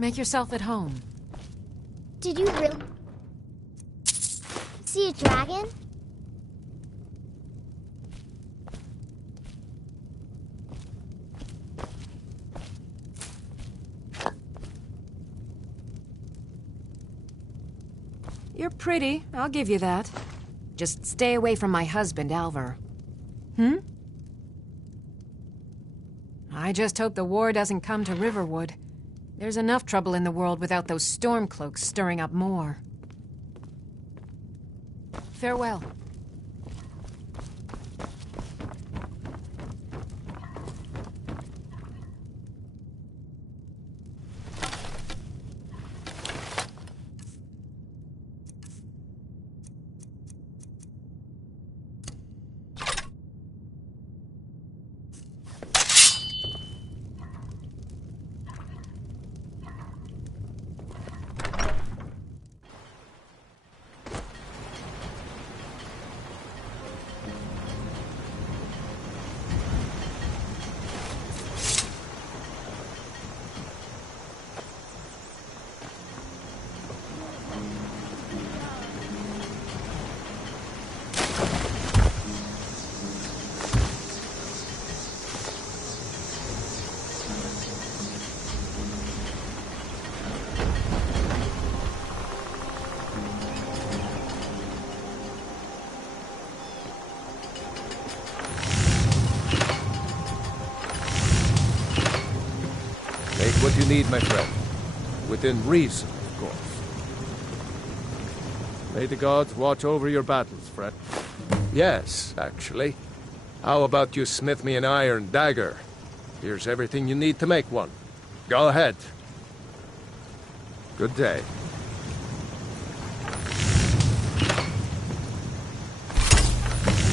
Make yourself at home. Did you really see a dragon? You're pretty, I'll give you that. Just stay away from my husband, Alvar. Hmm? I just hope the war doesn't come to Riverwood. There's enough trouble in the world without those stormcloaks stirring up more. Farewell. Take what you need, my friend. Within reason, of course. May the gods watch over your battles, friend. Yes, actually. How about you smith me an iron dagger? Here's everything you need to make one. Go ahead. Good day.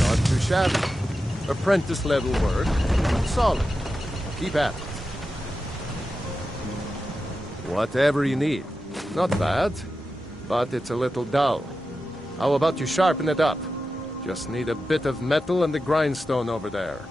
Not too shabby. Apprentice-level work, but solid. Keep at it. Whatever you need. Not bad, but it's a little dull. How about you sharpen it up? Just need a bit of metal and the grindstone over there.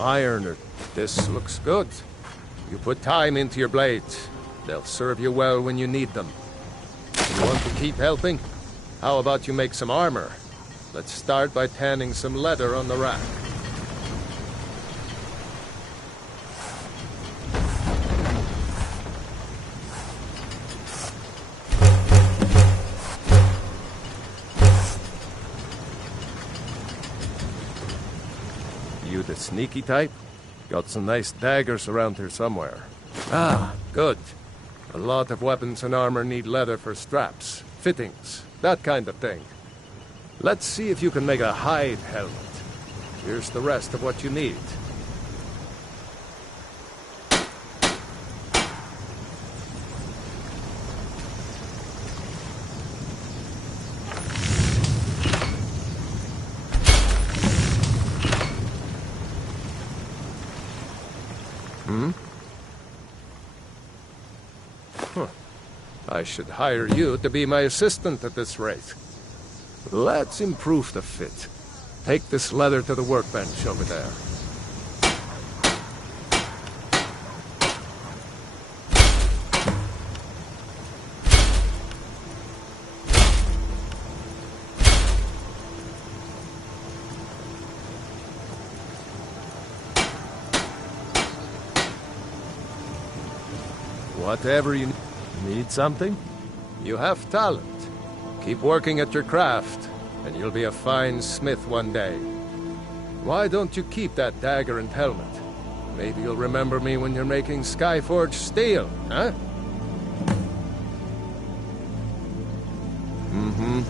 Ironer, this looks good. You put time into your blades. They'll serve you well when you need them. You want to keep helping? How about you make some armor? Let's start by tanning some leather on the rack. You the sneaky type? Got some nice daggers around here somewhere. Ah, good. A lot of weapons and armor need leather for straps, fittings, that kind of thing. Let's see if you can make a hide helmet. Here's the rest of what you need. I should hire you to be my assistant at this rate. Let's improve the fit. Take this leather to the workbench over there. Whatever you need something? You have talent. Keep working at your craft, and you'll be a fine smith one day. Why don't you keep that dagger and helmet? Maybe you'll remember me when you're making Skyforged steel, huh? Mm-hmm.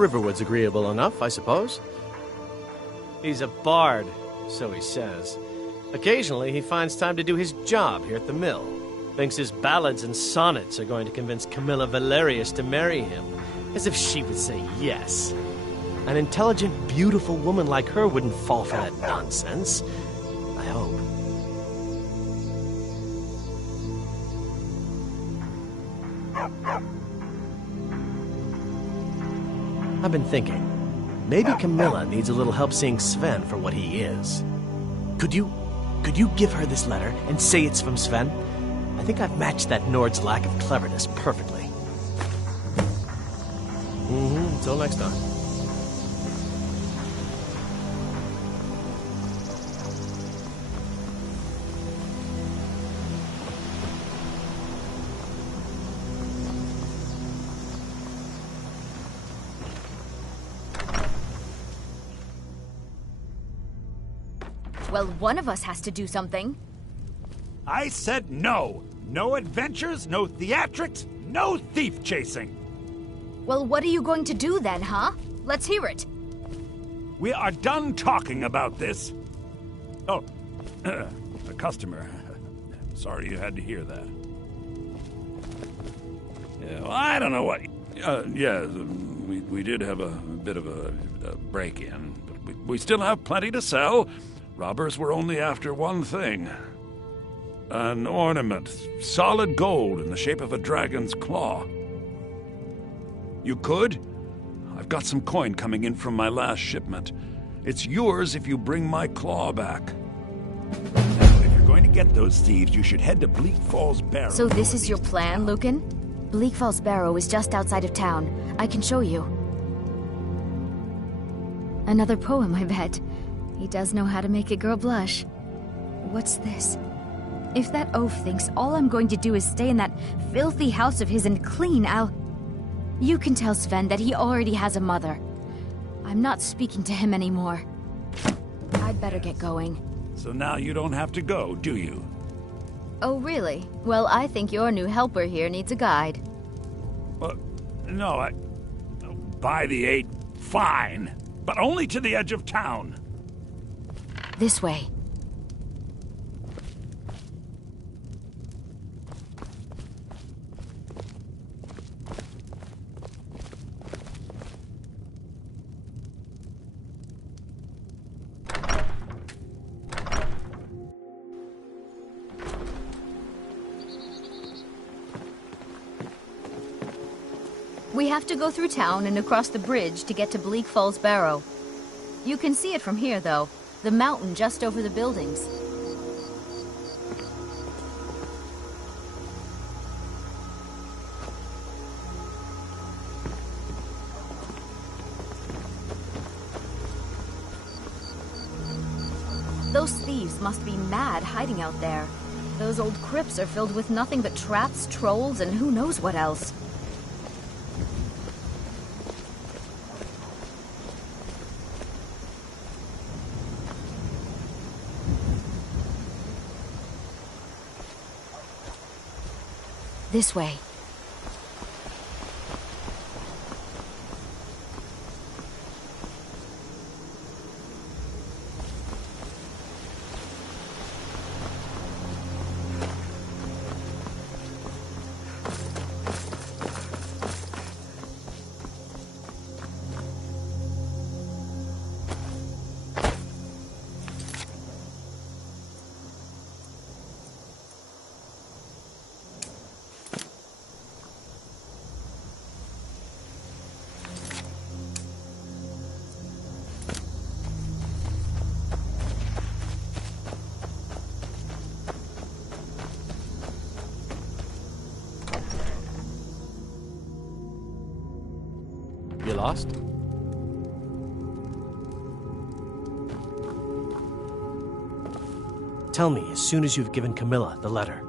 Riverwood's agreeable enough, I suppose. He's a bard, so he says. Occasionally, he finds time to do his job here at the mill. Thinks his ballads and sonnets are going to convince Camilla Valerius to marry him. As if she would say yes. An intelligent, beautiful woman like her wouldn't fall for that nonsense. I hope. I've been thinking. Maybe Camilla needs a little help seeing Sven for what he is. Could you give her this letter and say it's from Sven? I think I've matched that Nord's lack of cleverness perfectly. Until next time. Well, one of us has to do something. I said no. No adventures, no theatrics, no thief chasing. Well, what are you going to do then, huh? Let's hear it. We are done talking about this. Oh, a customer. Sorry you had to hear that. Yeah, well, I don't know what... yeah, we did have a bit of a break-in, but we still have plenty to sell. Robbers were only after one thing. An ornament, solid gold in the shape of a dragon's claw. You could? I've got some coin coming in from my last shipment. It's yours if you bring my claw back. Now, if you're going to get those thieves, you should head to Bleak Falls Barrow. So this is your plan, Lucan? Bleak Falls Barrow is just outside of town. I can show you. Another poem, I bet. He does know how to make a girl blush. What's this? If that oaf thinks all I'm going to do is stay in that filthy house of his and clean, You can tell Sven that he already has a mother. I'm not speaking to him anymore. I'd better get going. So now you don't have to go, do you? Oh, really? Well, I think your new helper here needs a guide. Well, no, By the 8, fine. But only to the edge of town. This way. We have to go through town and across the bridge to get to Bleak Falls Barrow. You can see it from here, though. The mountain just over the buildings. Those thieves must be mad hiding out there. Those old crypts are filled with nothing but traps, trolls, and who knows what else. This way. You lost? Tell me as soon as you've given Camilla the letter.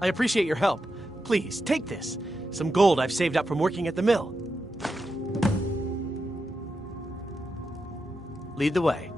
I appreciate your help. Please, take this. Some gold I've saved up from working at the mill. Lead the way.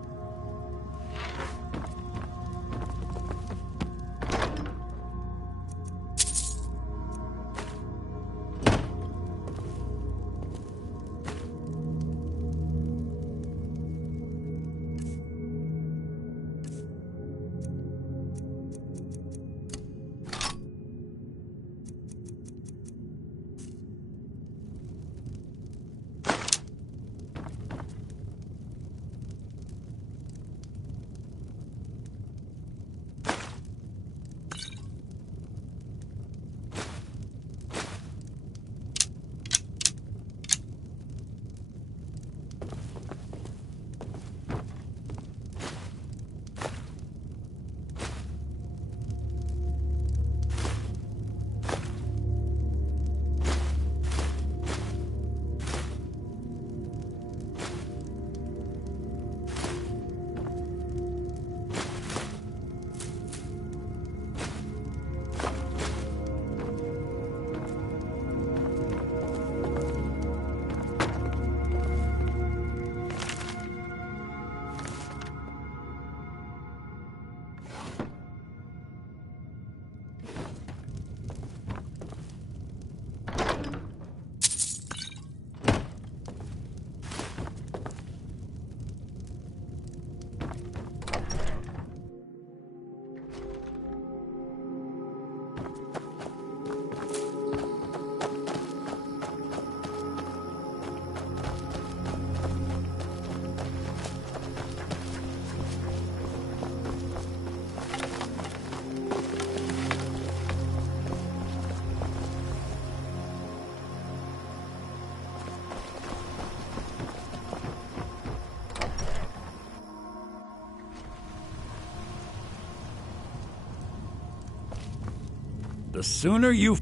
The sooner you...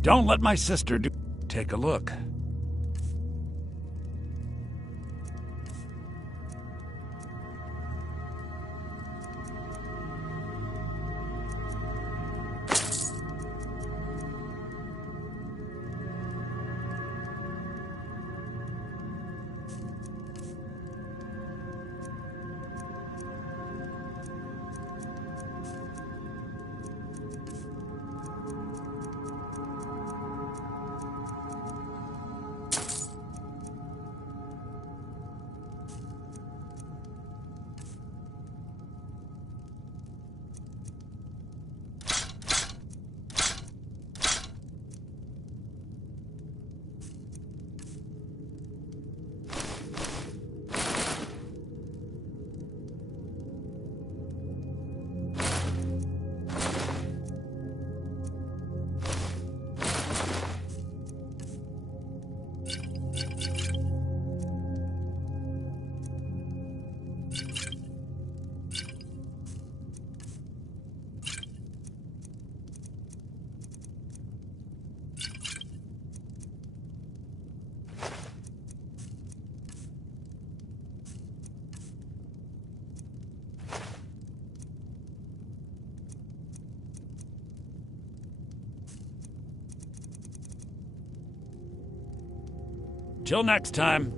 Don't let my sister do... Take a look. Till next time.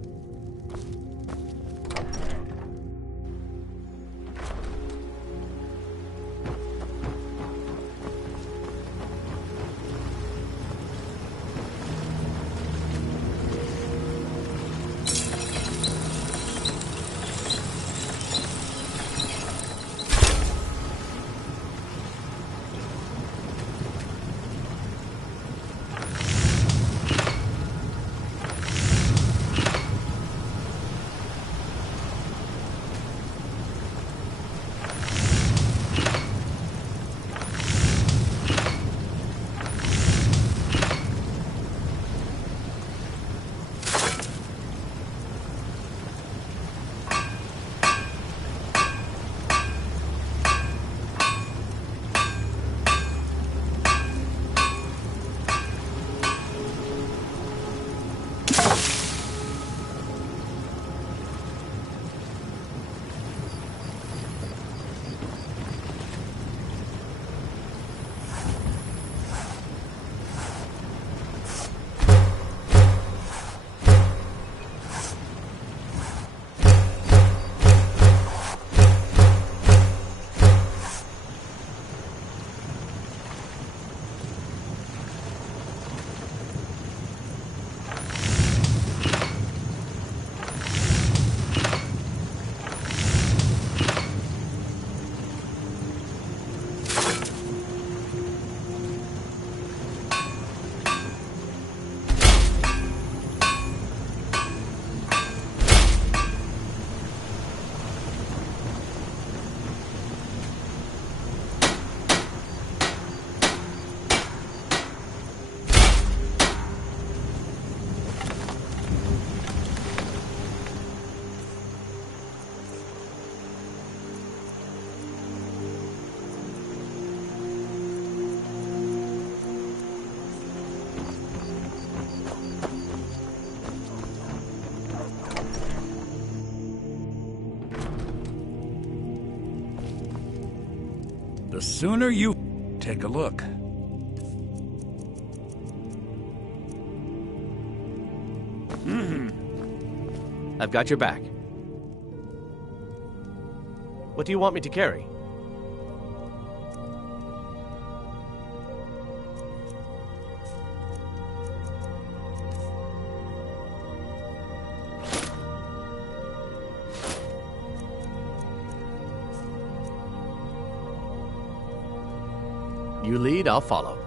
The sooner you... Take a look. I've got your back. What do you want me to carry? You lead, I'll follow.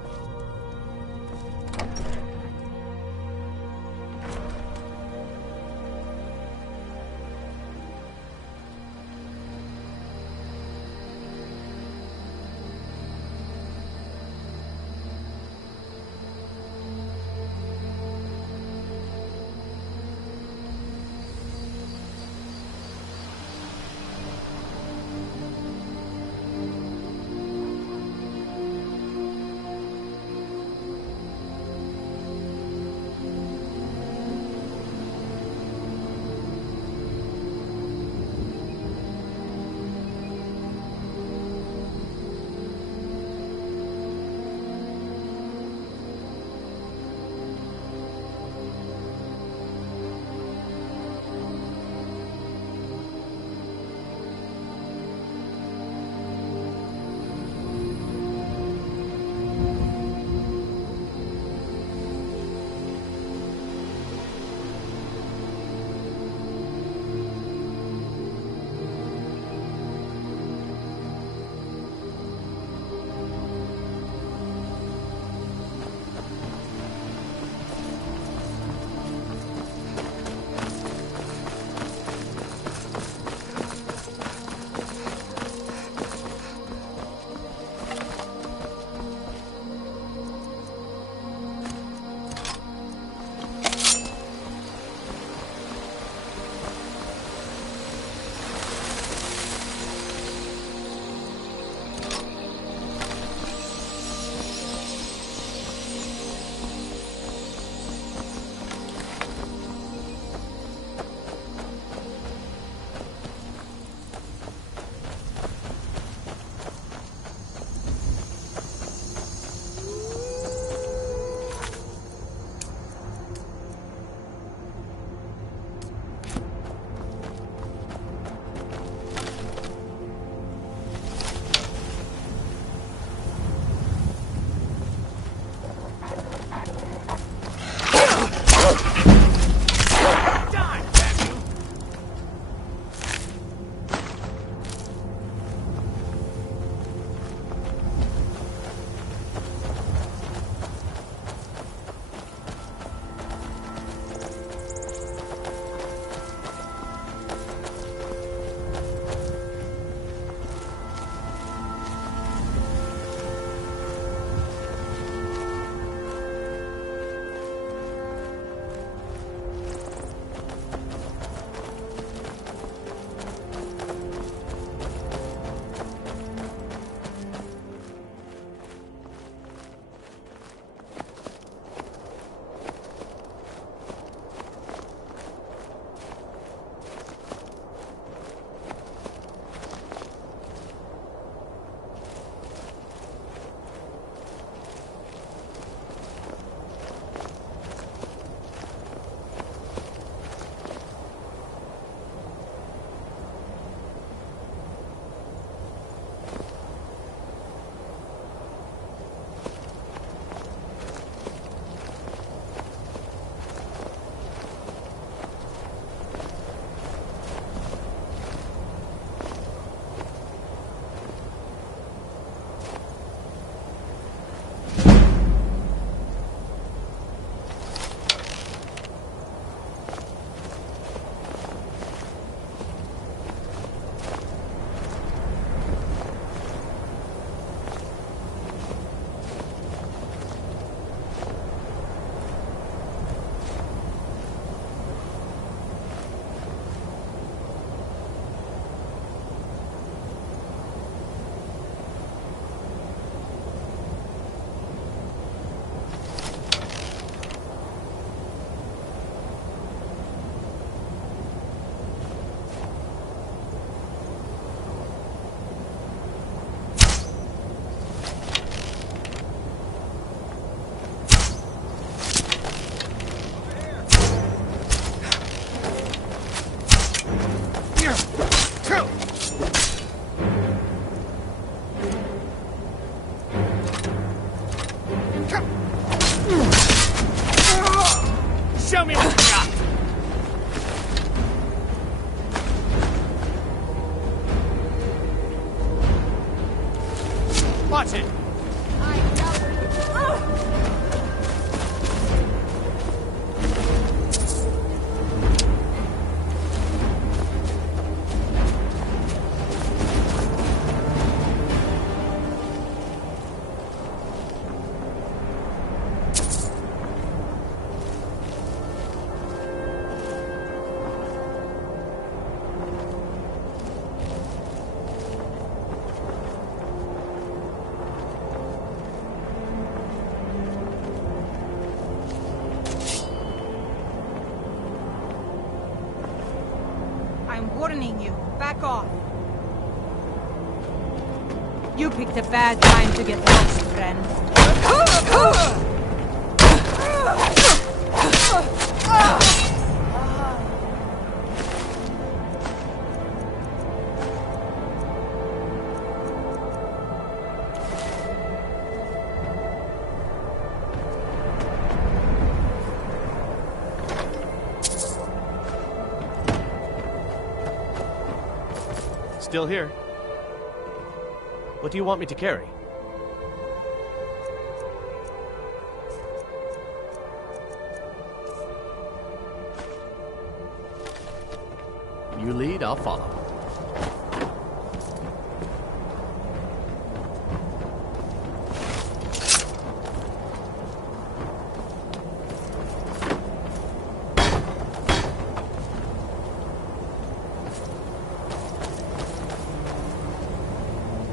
Watch it! I'm warning you. Back off. You picked a bad time to get lost, friend. Still here. What do you want me to carry? You lead, I'll follow.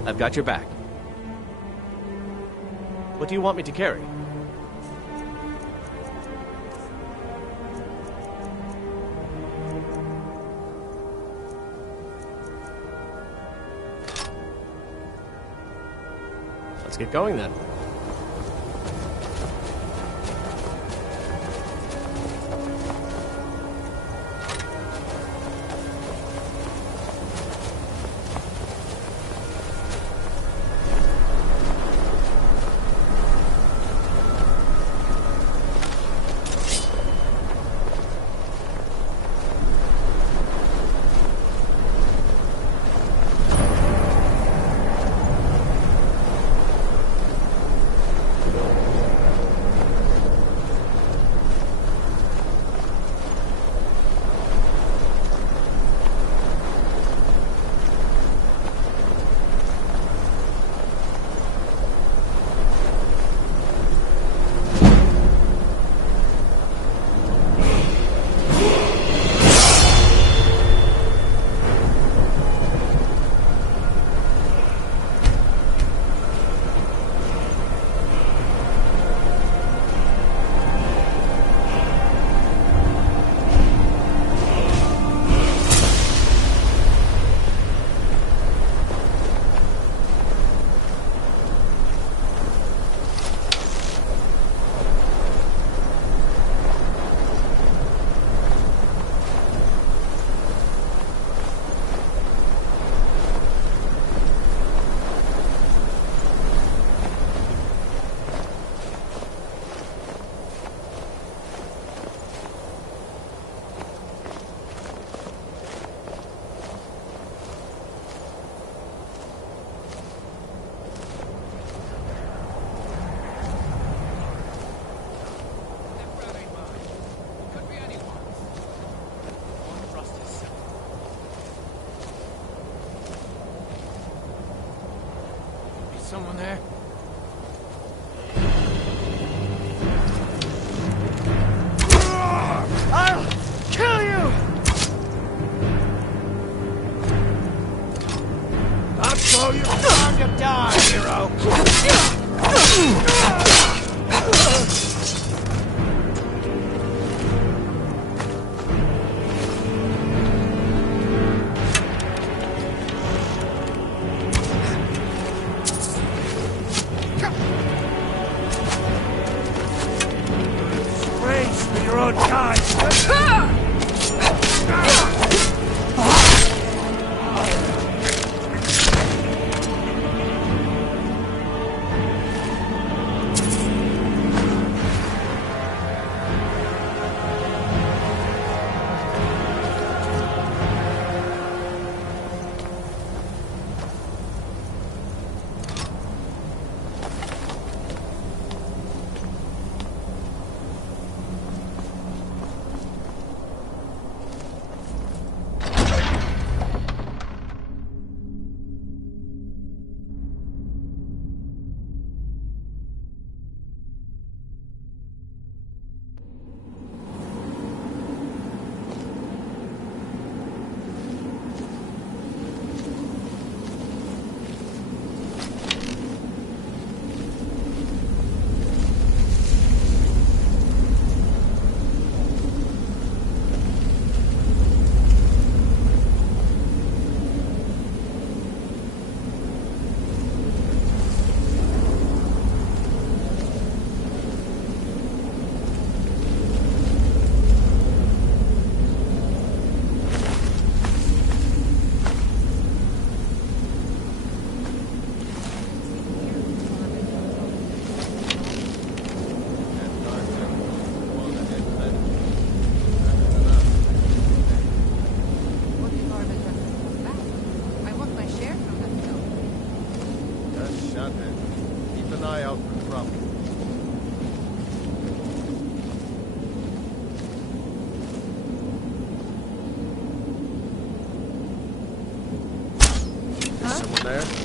I've got your back. What do you want me to carry? Let's get going then. Someone there? I'll kill you! Not so you're time to die, hero! there.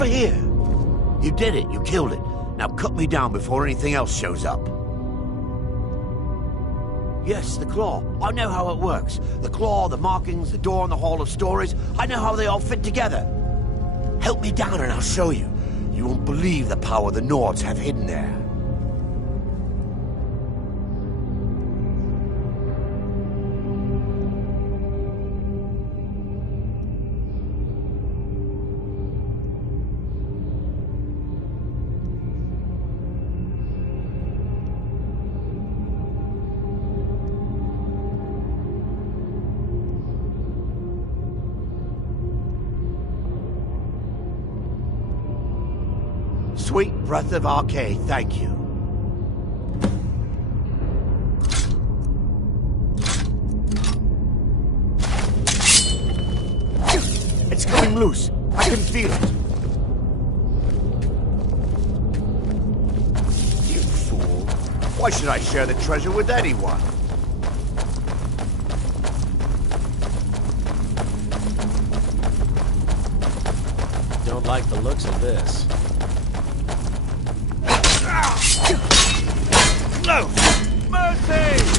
over here. You did it. You killed it. Now cut me down before anything else shows up. Yes, the claw. I know how it works. The claw, the markings, the door in the Hall of Stories. I know how they all fit together. Help me down and I'll show you. You won't believe the power the Nords have hidden there. Sweet breath of Arcade, thank you. It's coming loose. I can feel it. You fool. Why should I share the treasure with anyone? Don't like the looks of this. No! Mercy!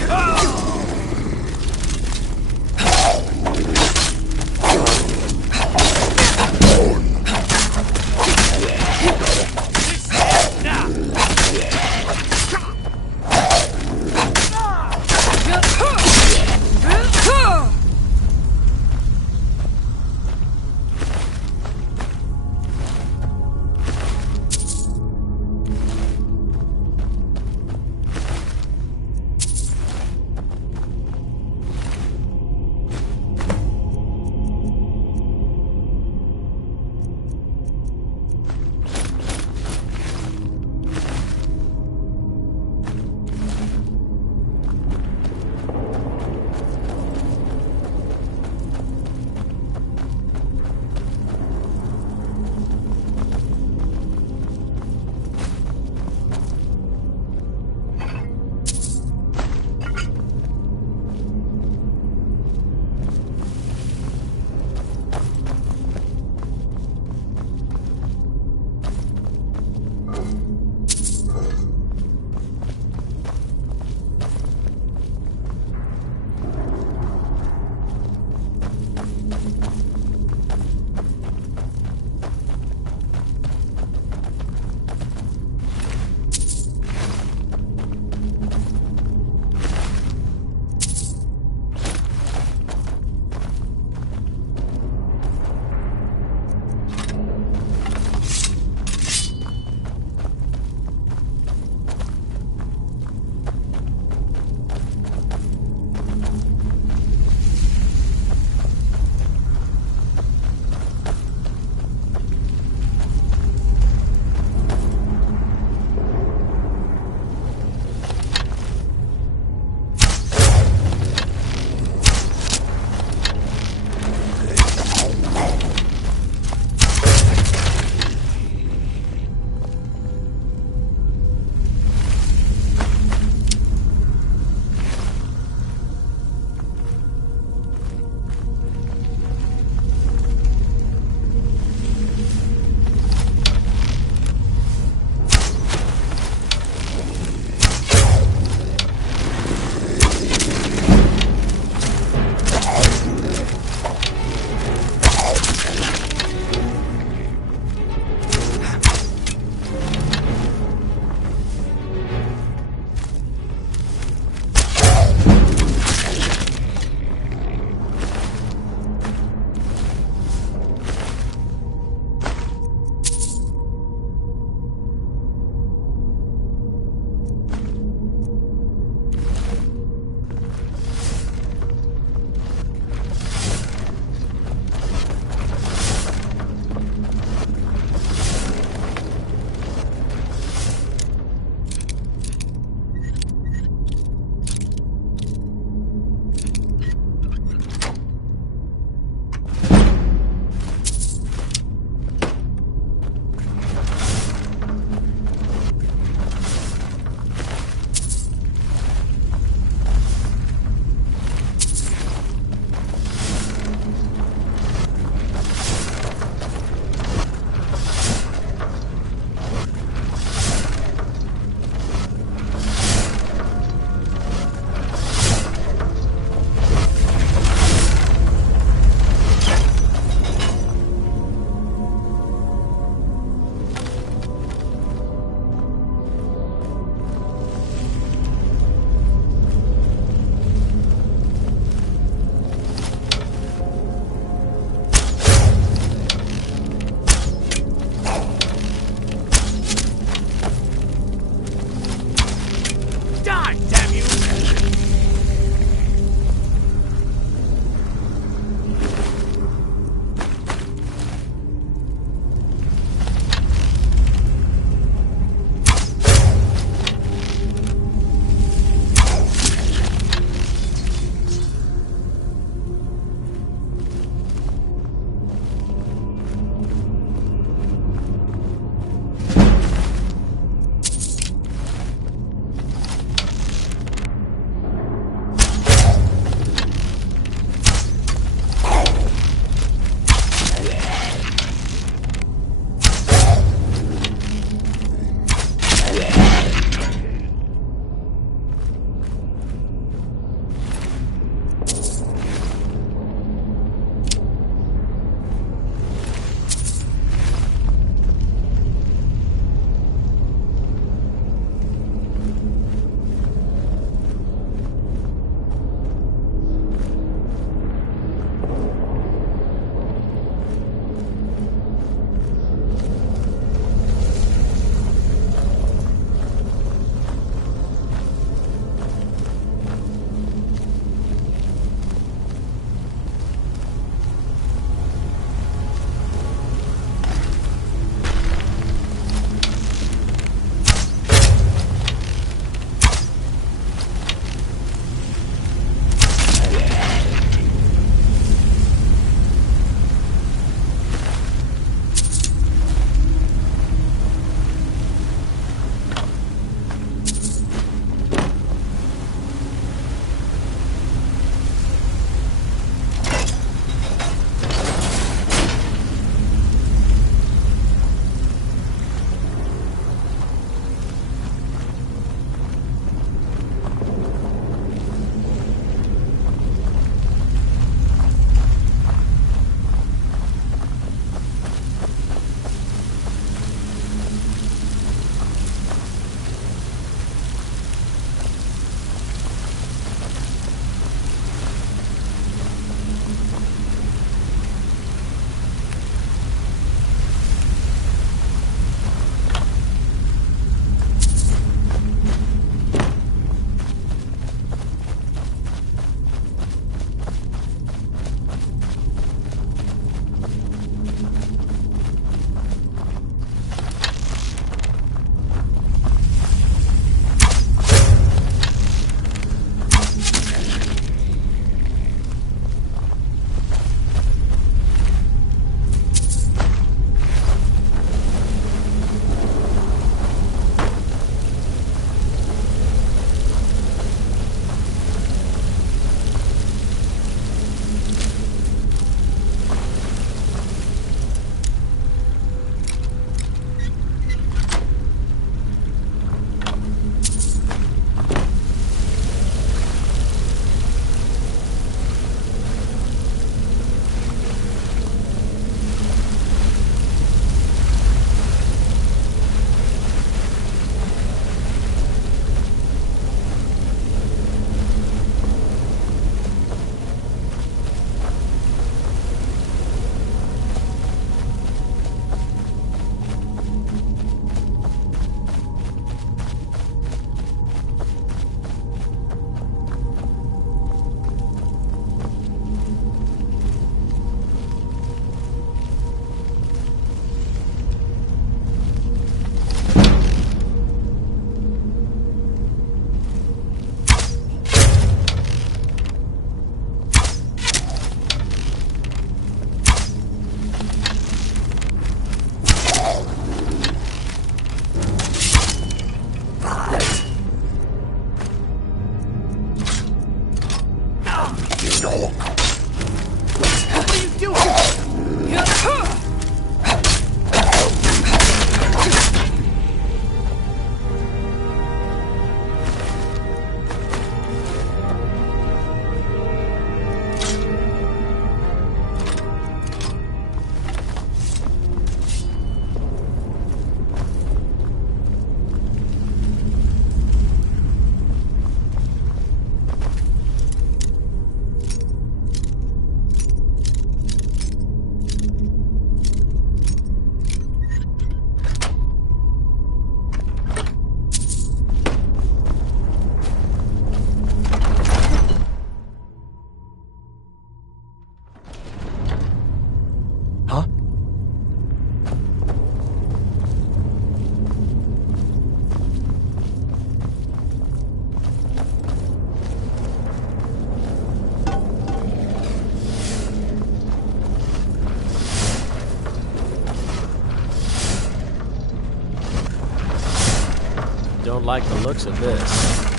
don't like the looks of this.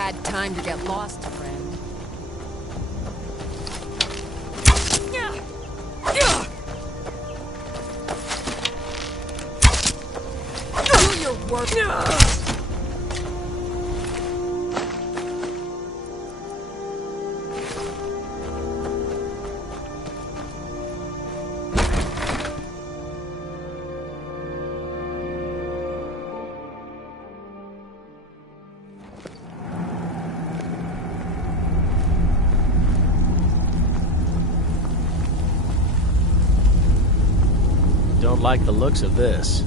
bad time to get lost, friend. Do your work. Don't like the looks of this.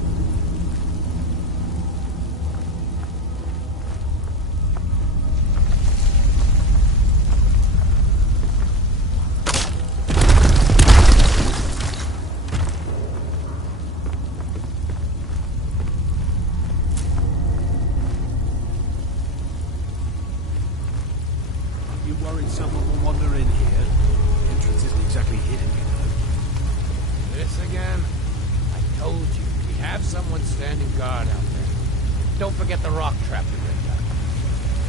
You worried someone will wander in here? The entrance isn't exactly hidden, you know. This again? I told you, we have someone standing guard out there. Don't forget the rock trap we rigged up.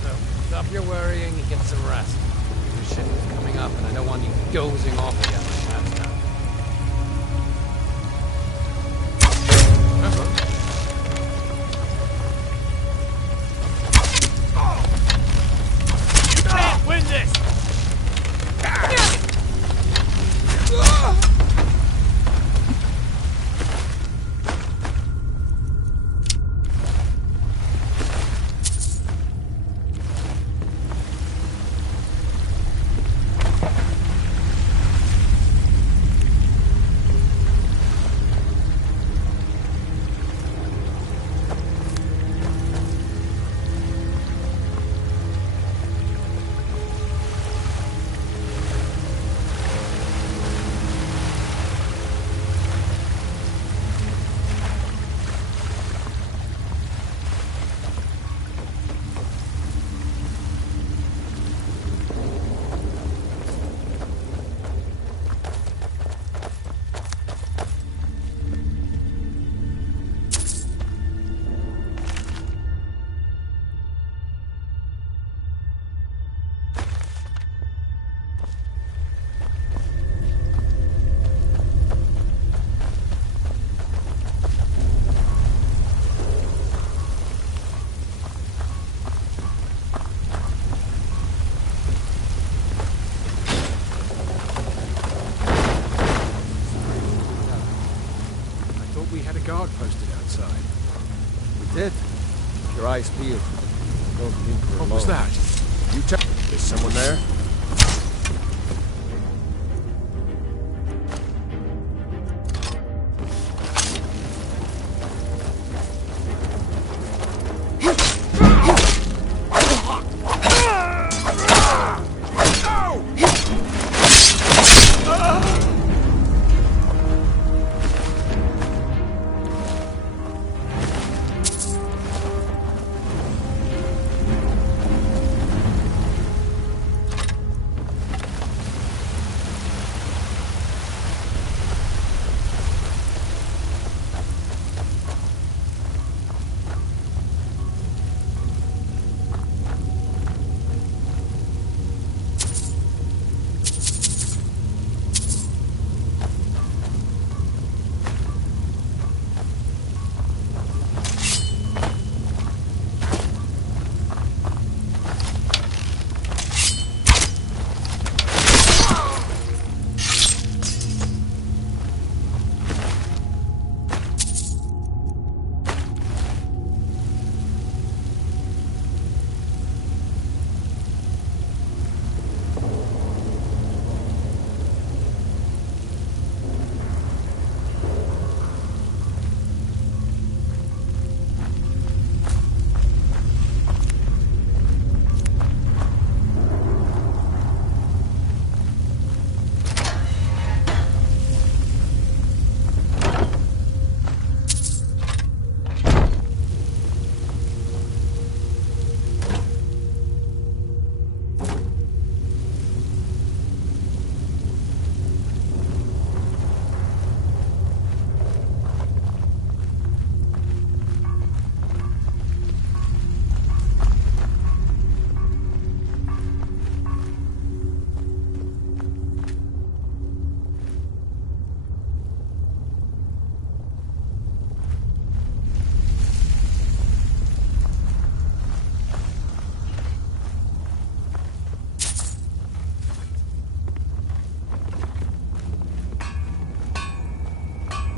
So, stop your worrying and get some rest. The ship is coming up, and I don't want you dozing off again like last time. You can't win this! We had a guard posted outside. We did. Keep your eyes peeled. Don't think we're What was alone. that? You check. There's someone there?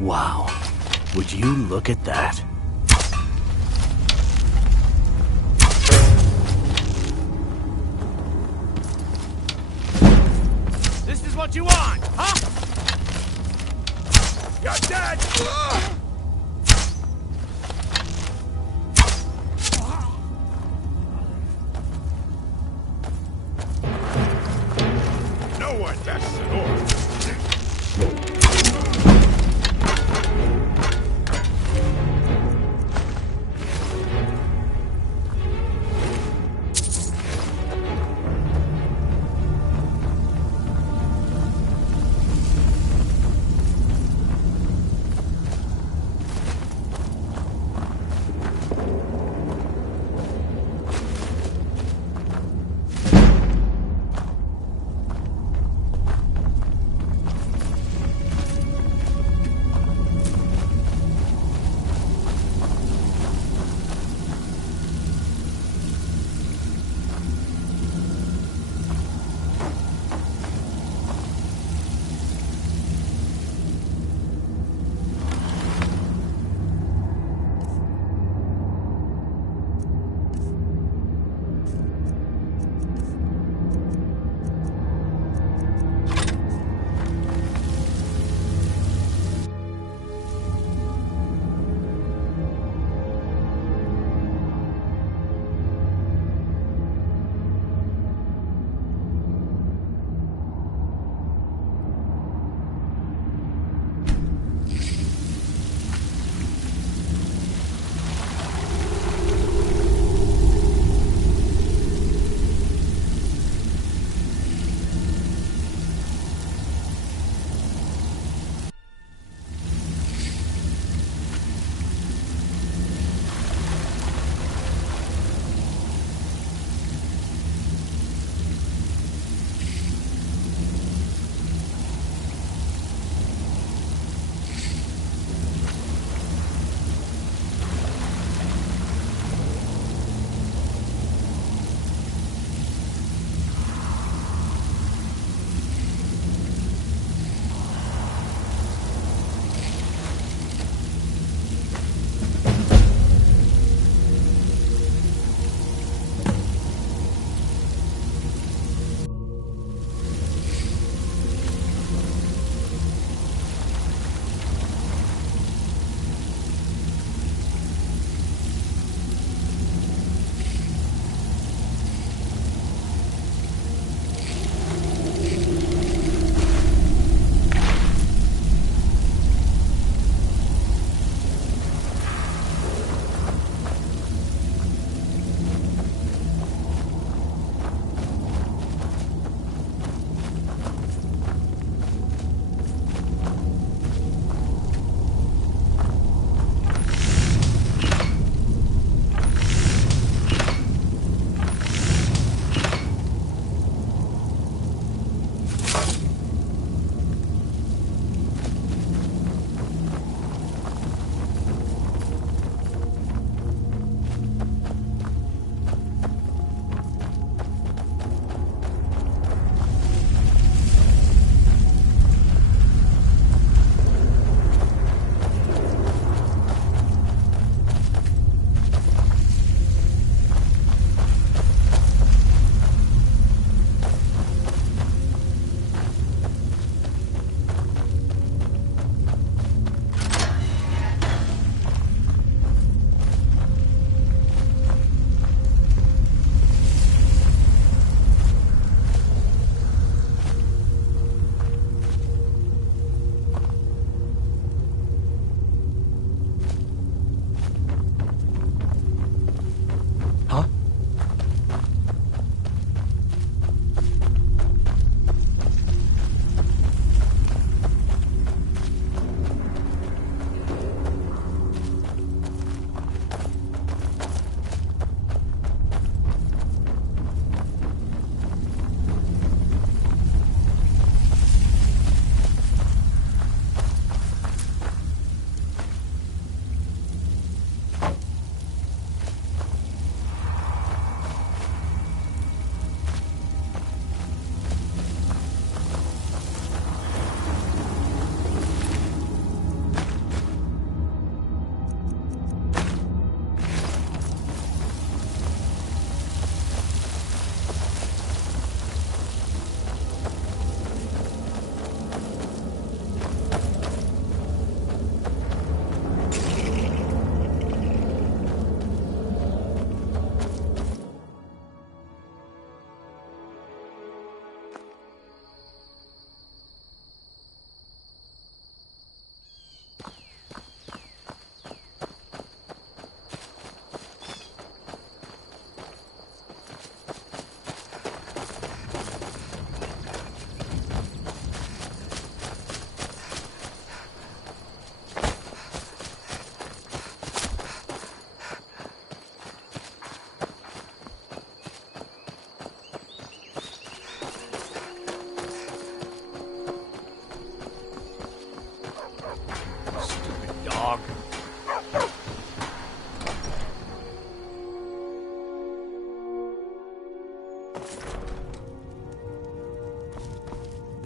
Wow. Would you look at that? This is what you want, huh? You're dead! No one tests an order.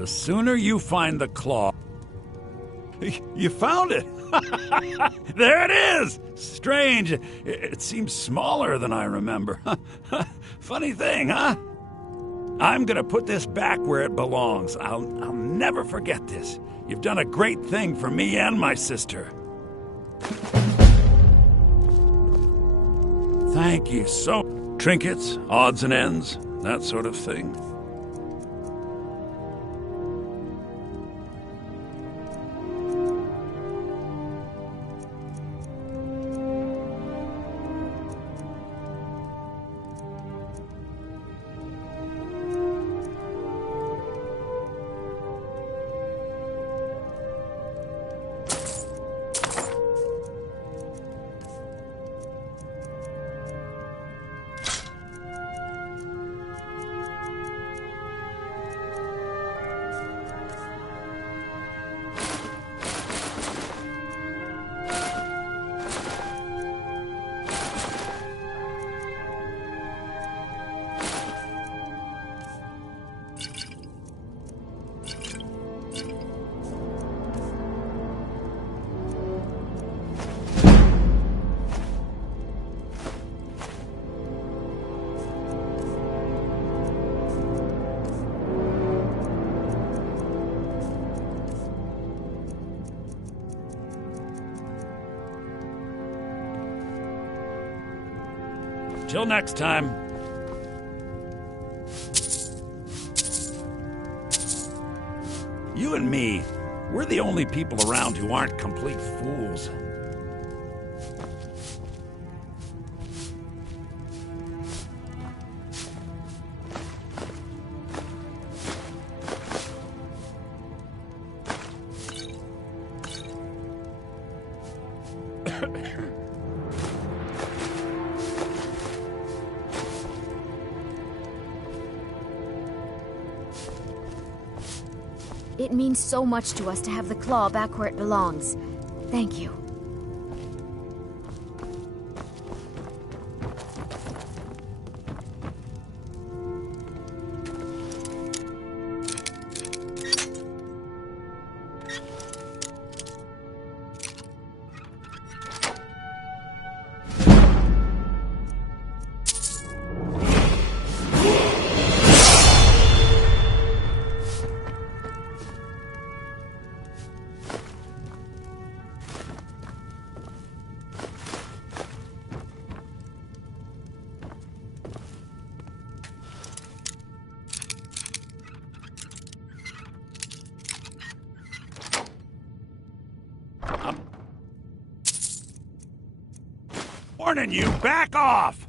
The sooner you find the claw... You found it! There it is! Strange. It seems smaller than I remember. Funny thing, huh? I'm gonna put this back where it belongs. I'll never forget this. You've done a great thing for me and my sister. Thank you so... Trinkets, odds and ends, that sort of thing. Till next time. You and me, we're the only people around who aren't complete fools. It means so much to us to have the claw back where it belongs. Thank you. Warning you, back off!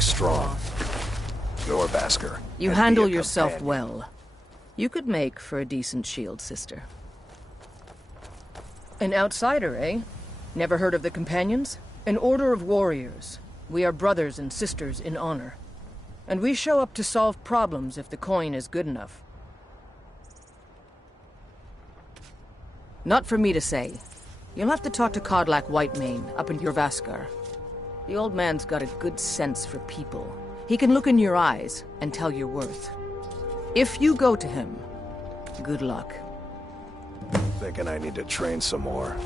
look strong. You're Vasker. You and handle be a yourself companion. well. You could make for a decent shield, sister. An outsider, eh? Never heard of the Companions? An order of warriors. We are brothers and sisters in honor. And we show up to solve problems if the coin is good enough. Not for me to say. You'll have to talk to Kodlak Whitemane up in Jorvaskar. The old man's got a good sense for people. He can look in your eyes and tell your worth. If you go to him, good luck. Thinking I need to train some more.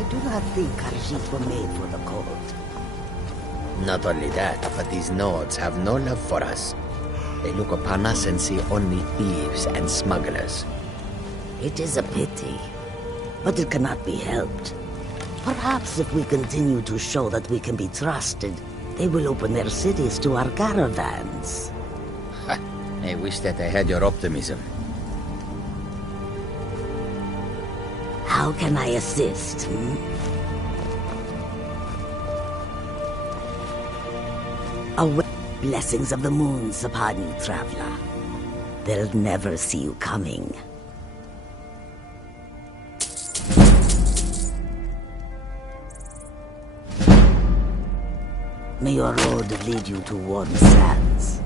I do not think Khajiit were made for the cold. Not only that, but these Nords have no love for us. They look upon us and see only thieves and smugglers. It is a pity, but it cannot be helped. Perhaps if we continue to show that we can be trusted, they will open their cities to our caravans. I wish that I had your optimism. How can I assist, Await blessings of the moons upon you, traveler. They'll never see you coming. May your road lead you to warm sands.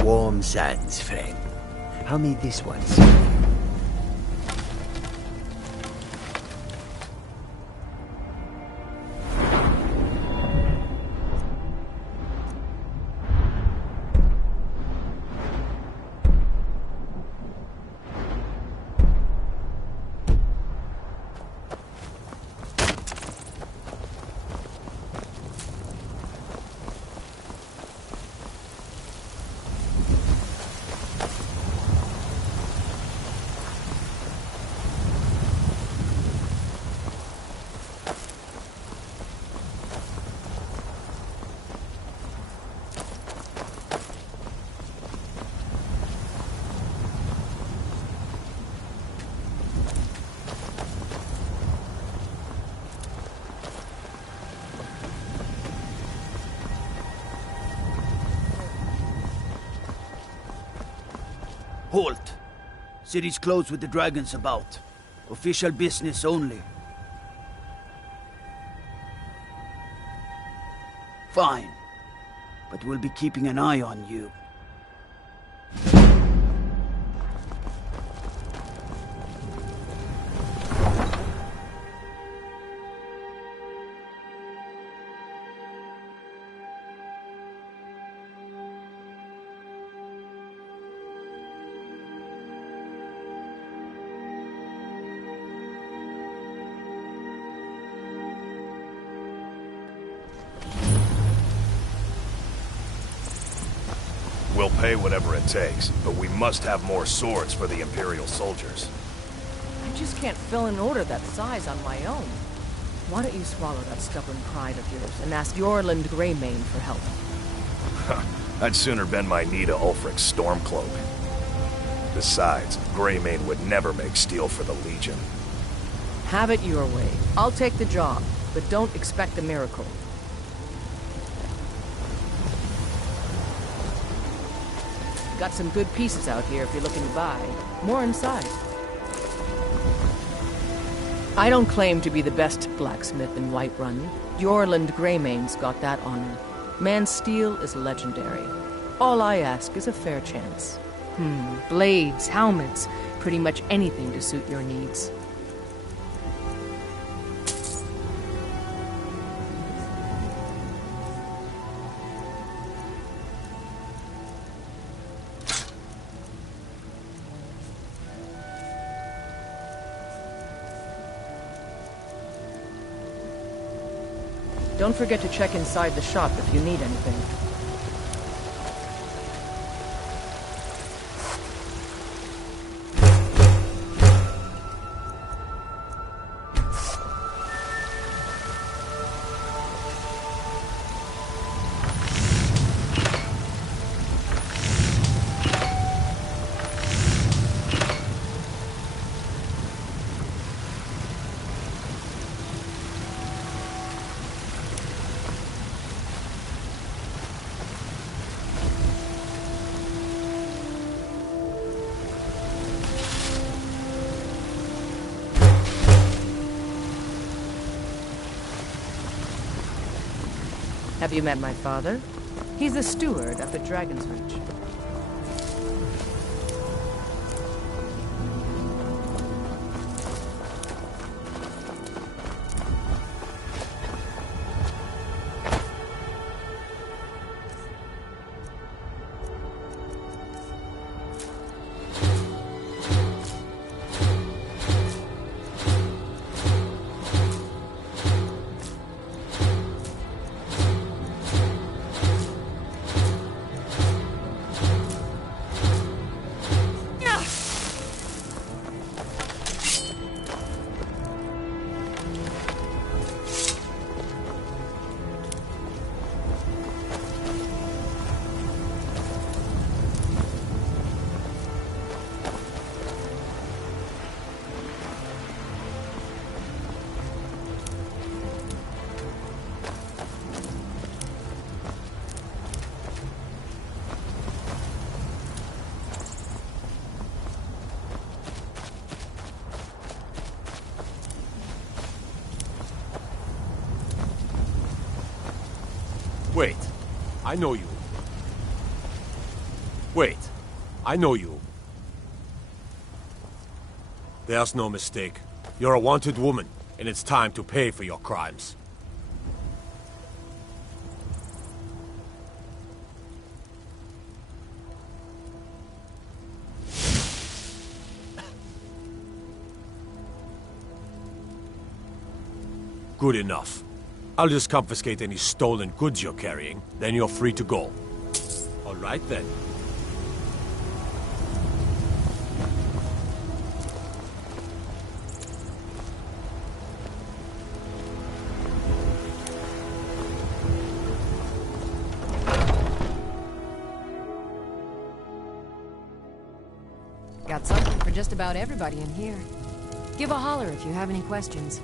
Warm sands, friend. How may this one Halt! City's closed with the dragons about. Official business only. Fine. But we'll be keeping an eye on you. We'll pay whatever it takes, but we must have more swords for the Imperial soldiers. I just can't fill an order that size on my own. Why don't you swallow that stubborn pride of yours and ask Yorland Greymane for help? I'd sooner bend my knee to Ulfric's Stormcloak. Besides, Greymane would never make steel for the Legion. Have it your way. I'll take the job, but don't expect a miracle. Got some good pieces out here if you're looking to buy. More inside. I don't claim to be the best blacksmith in Whiterun. Jorland Greymane's got that honor. Man's steel is legendary. All I ask is a fair chance. Blades, helmets, pretty much anything to suit your needs. Don't forget to check inside the shop if you need anything. Have you met my father? He's the steward up at Dragon's Reach. Wait, I know you. Wait, I know you. There's no mistake. You're a wanted woman, and it's time to pay for your crimes. Good enough. I'll just confiscate any stolen goods you're carrying, then you're free to go. All right, then. Got something for just about everybody in here. Give a holler if you have any questions.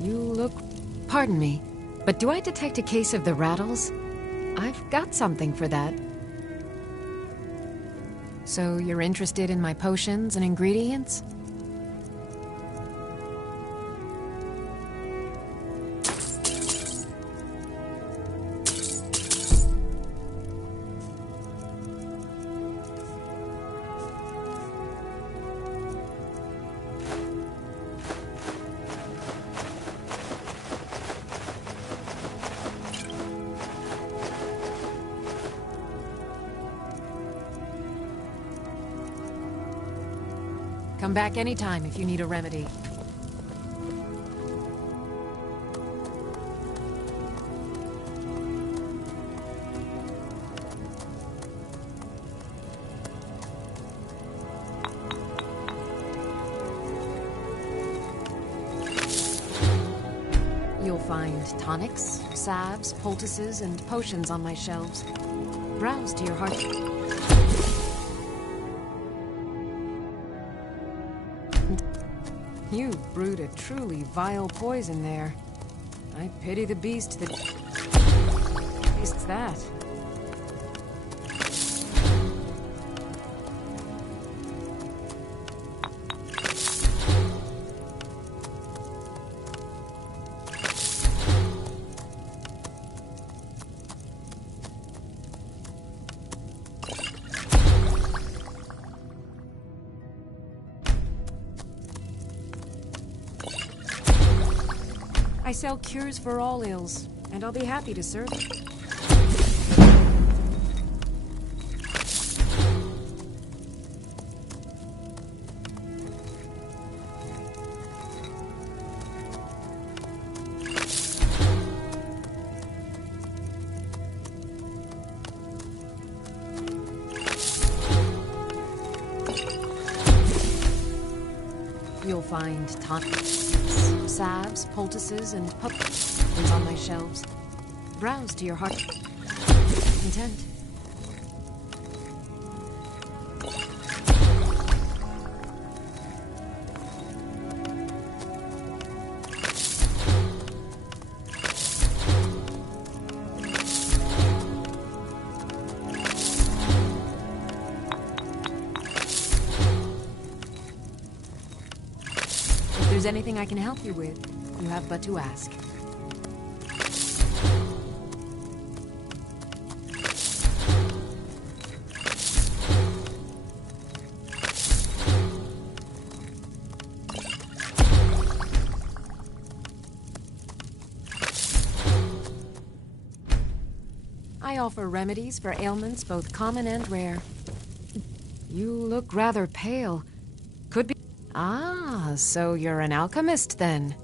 You look... Pardon me, but do I detect a case of the rattles? I've got something for that. So you're interested in my potions and ingredients? Come back anytime if you need a remedy. You'll find tonics, salves, poultices, and potions on my shelves. Browse to your heart's... You brewed a truly vile poison there. I pity the beast that tastes that. I sell cures for all ills, and I'll be happy to serve. You'll find tonics, salves, poultices, and potions on my shelves. Browse to your heart's content. If there's anything I can help you with, you have but to ask. I offer remedies for ailments both common and rare. You look rather pale. Could be... Ah, so you're an alchemist then.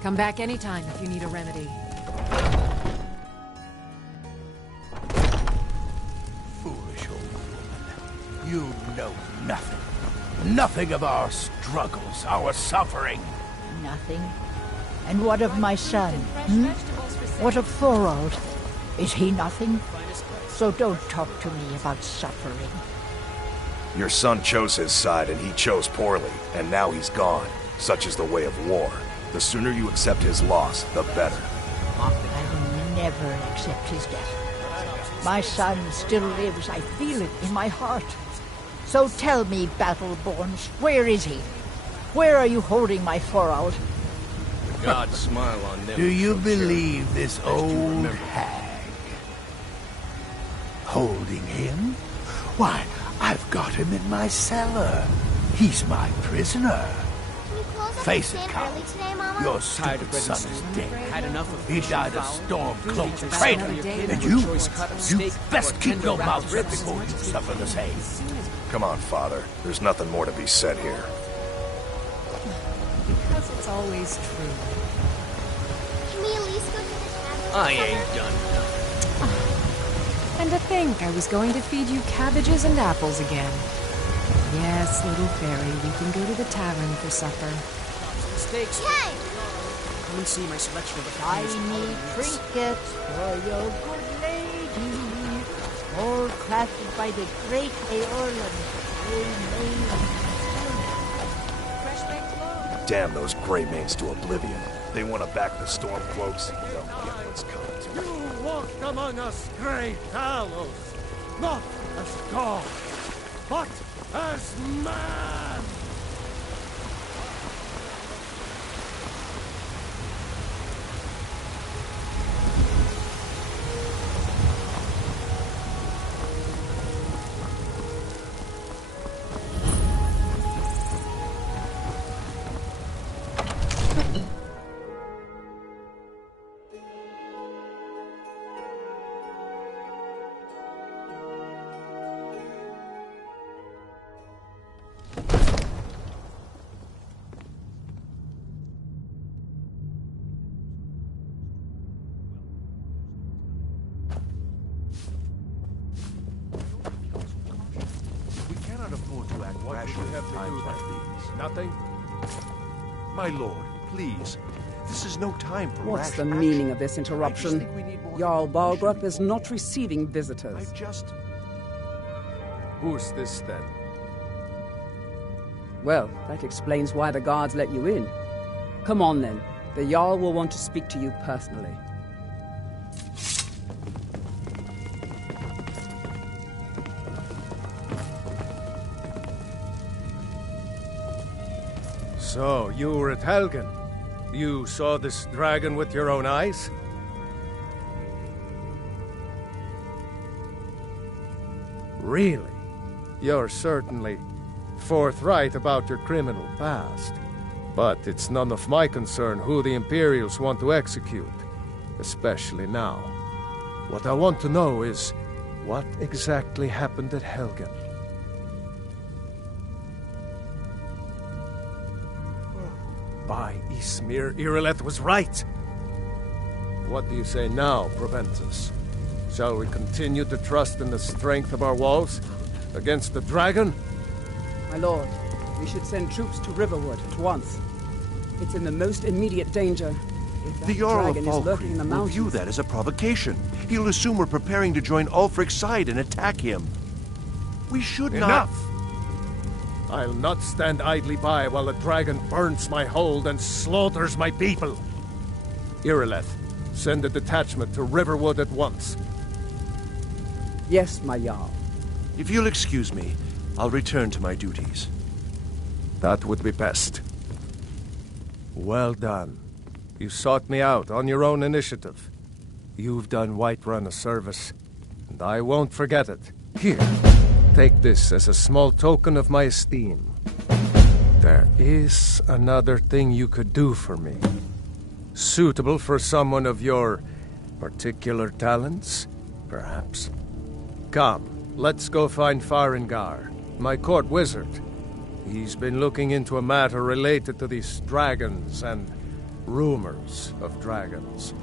Come back anytime if you need a remedy. Foolish old woman. You know nothing. Nothing of our struggles, our suffering. Nothing. And what of my son? What of Thorold? Is he nothing? So don't talk to me about suffering. Your son chose his side and he chose poorly, and now he's gone. Such is the way of war. The sooner you accept his loss, the better. I will never accept his death. My son still lives. I feel it in my heart. So tell me, Battleborns, where is he? Where are you holding my Thorold? God smile on them. Do you believe this old hag? Holding him? Why, I've got him in my cellar. He's my prisoner. Face it, Carl. Your stupid son is dead. He died a storm-cloaked traitor. And you best keep your mouth shut before you suffer the same. Come on, Father. There's nothing more to be said here. Because it's always true. Can we at least go to the tavern? I ain't done. And to think I was going to feed you cabbages and apples again. Yes, little fairy, we can go to the tavern for supper. Steaks. Hey! Come and see my selection of Tiny trinkets for your good lady, all crafted by the great Aorlan. Damn those Greymanes to oblivion. They want to back the Stormcloaks. They'll get what's coming to them. You walked among us, great Talos, not as God, but as man! Nothing? My lord, please, This is no time for What's rash the action. meaning of this interruption? Jarl Balgrup is not receiving visitors. Who's this then? Well, that explains why the guards let you in. Come on then. The Jarl will want to speak to you personally. So, you were at Helgen. You saw this dragon with your own eyes? Really? You're certainly forthright about your criminal past. But it's none of my concern who the Imperials want to execute, especially now. What I want to know is, what exactly happened at Helgen? By Ysmir, Irileth was right! What do you say now, Proventus? Shall we continue to trust in the strength of our walls against the dragon? My lord, we should send troops to Riverwood at once. It's in the most immediate danger. If that The Jarl of dragon is lurking in the Falkreath will mountains. view that as a provocation. He'll assume we're preparing to join Ulfric's side and attack him. We should not... Enough! I'll not stand idly by while the dragon burns my hold and slaughters my people. Irileth, send a detachment to Riverwood at once. Yes, my Jarl. If you'll excuse me, I'll return to my duties. That would be best. Well done. You sought me out on your own initiative. You've done Whiterun a service, and I won't forget it. Here, take this as a small token of my esteem. There is another thing you could do for me. Suitable for someone of your particular talents, perhaps. Come, let's go find Farengar, my court wizard. He's been looking into a matter related to these dragons and rumors of dragons.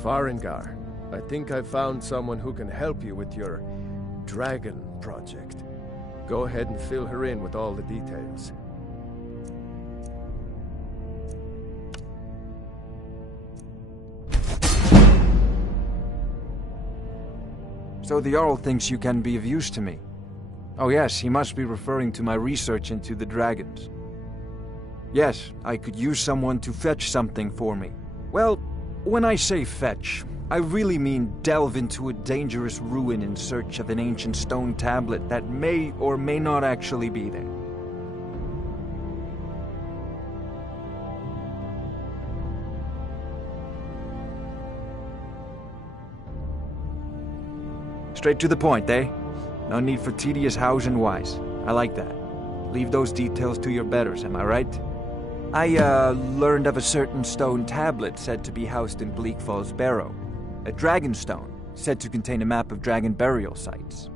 Farengar, I think I've found someone who can help you with your dragon project. Go ahead and fill her in with all the details. So the Jarl thinks you can be of use to me. Oh yes, he must be referring to my research into the dragons. Yes, I could use someone to fetch something for me. Well, when I say fetch, I really mean delve into a dangerous ruin in search of an ancient stone tablet that may or may not actually be there. Straight to the point, eh? No need for tedious hows and whys. I like that. Leave those details to your betters, am I right? I learned of a certain stone tablet said to be housed in Bleak Falls Barrow. A dragon stone, said to contain a map of dragon burial sites.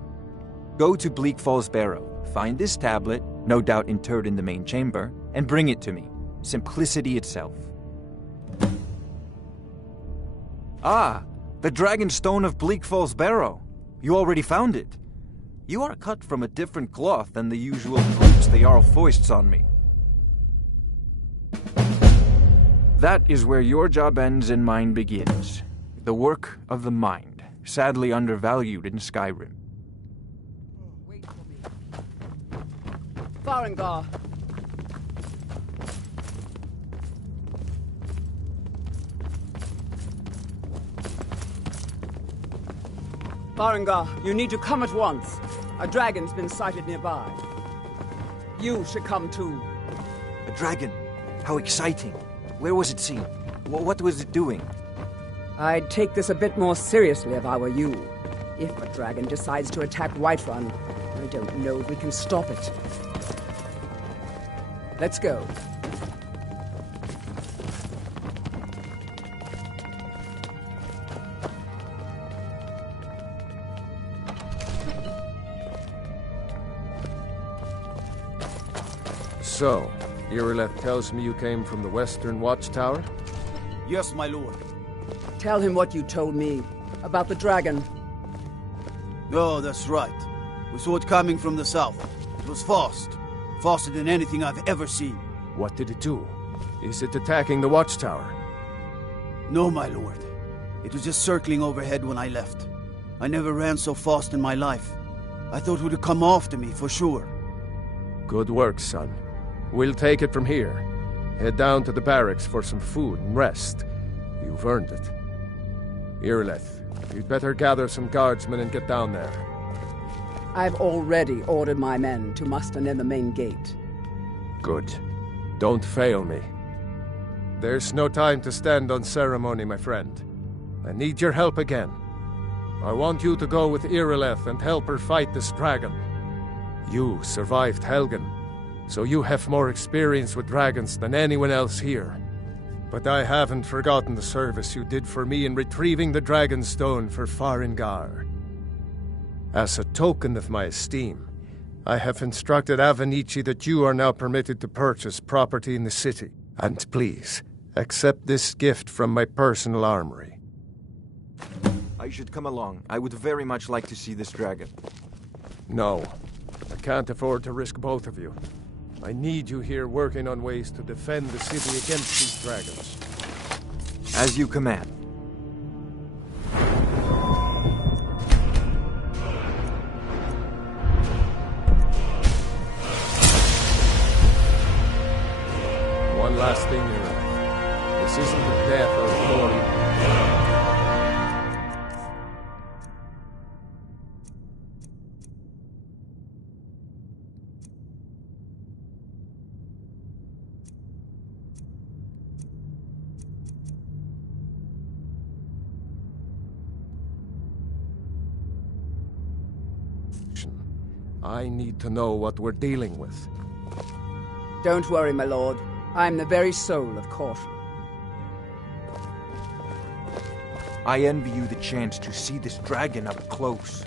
Go to Bleak Falls Barrow, find this tablet, no doubt interred in the main chamber, and bring it to me. Simplicity itself. Ah, the dragon stone of Bleak Falls Barrow. You already found it. You are cut from a different cloth than the usual brutes the Jarl foists on me. That is where your job ends and mine begins. The work of the mind, sadly undervalued in Skyrim. Wait for me. Farengar! Farengar, you need to come at once. A dragon's been sighted nearby. You should come too. A dragon? How exciting. Where was it seen? What was it doing? I'd take this a bit more seriously if I were you. If a dragon decides to attack Whiterun, I don't know if we can stop it. Let's go. So, Irileth tells me you came from the Western Watchtower? Yes, my lord. Tell him what you told me about the dragon. Oh, that's right. We saw it coming from the south. It was fast. Faster than anything I've ever seen. What did it do? Is it attacking the Watchtower? No, my lord. It was just circling overhead when I left. I never ran so fast in my life. I thought it would come after me, for sure. Good work, son. We'll take it from here. Head down to the barracks for some food and rest. You've earned it. Irileth, you'd better gather some guardsmen and get down there. I've already ordered my men to muster near the main gate. Good. Don't fail me. There's no time to stand on ceremony, my friend. I need your help again. I want you to go with Irileth and help her fight this dragon. You survived Helgen, so you have more experience with dragons than anyone else here. But I haven't forgotten the service you did for me in retrieving the Dragon Stone for Farengar. As a token of my esteem, I have instructed Avenici that you are now permitted to purchase property in the city. And please, accept this gift from my personal armory. I should come along. I would very much like to see this dragon. No, I can't afford to risk both of you. I need you here working on ways to defend the city against these dragons. As you command. One last thing, Irileth. This isn't the death or glory. I need to know what we're dealing with. Don't worry, my lord. I'm the very soul of caution. I envy you the chance to see this dragon up close.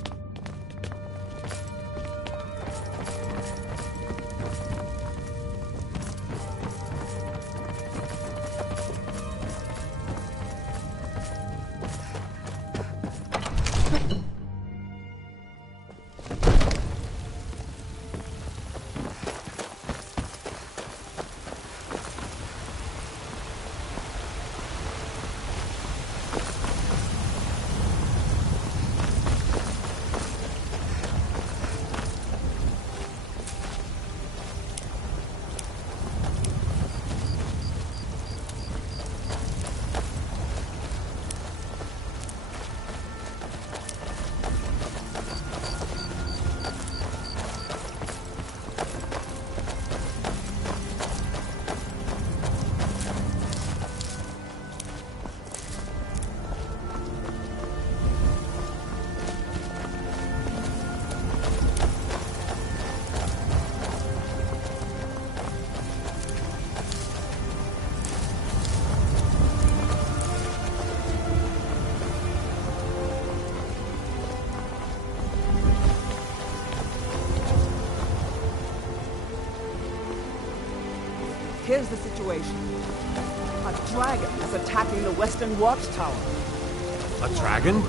Here's the situation. A dragon is attacking the Western Watchtower. A dragon? You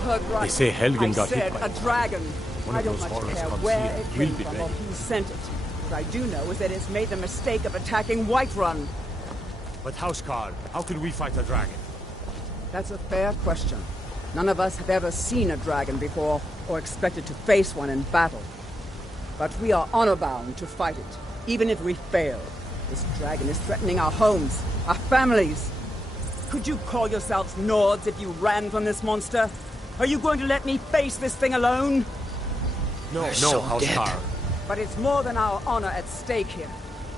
heard right. They say Helgen I got hit said by a dragon. One I of don't those much horrors care comes where here. it We'll came be from ready. or who sent it. What I do know is that it's made the mistake of attacking Whiterun. But Housecarl, how can we fight a dragon? That's a fair question. None of us have ever seen a dragon before, or expected to face one in battle. But we are honor-bound to fight it, even if we fail. This dragon is threatening our homes, our families. Could you call yourselves Nords if you ran from this monster? Are you going to let me face this thing alone? No, Housecarl. But it's more than our honor at stake here.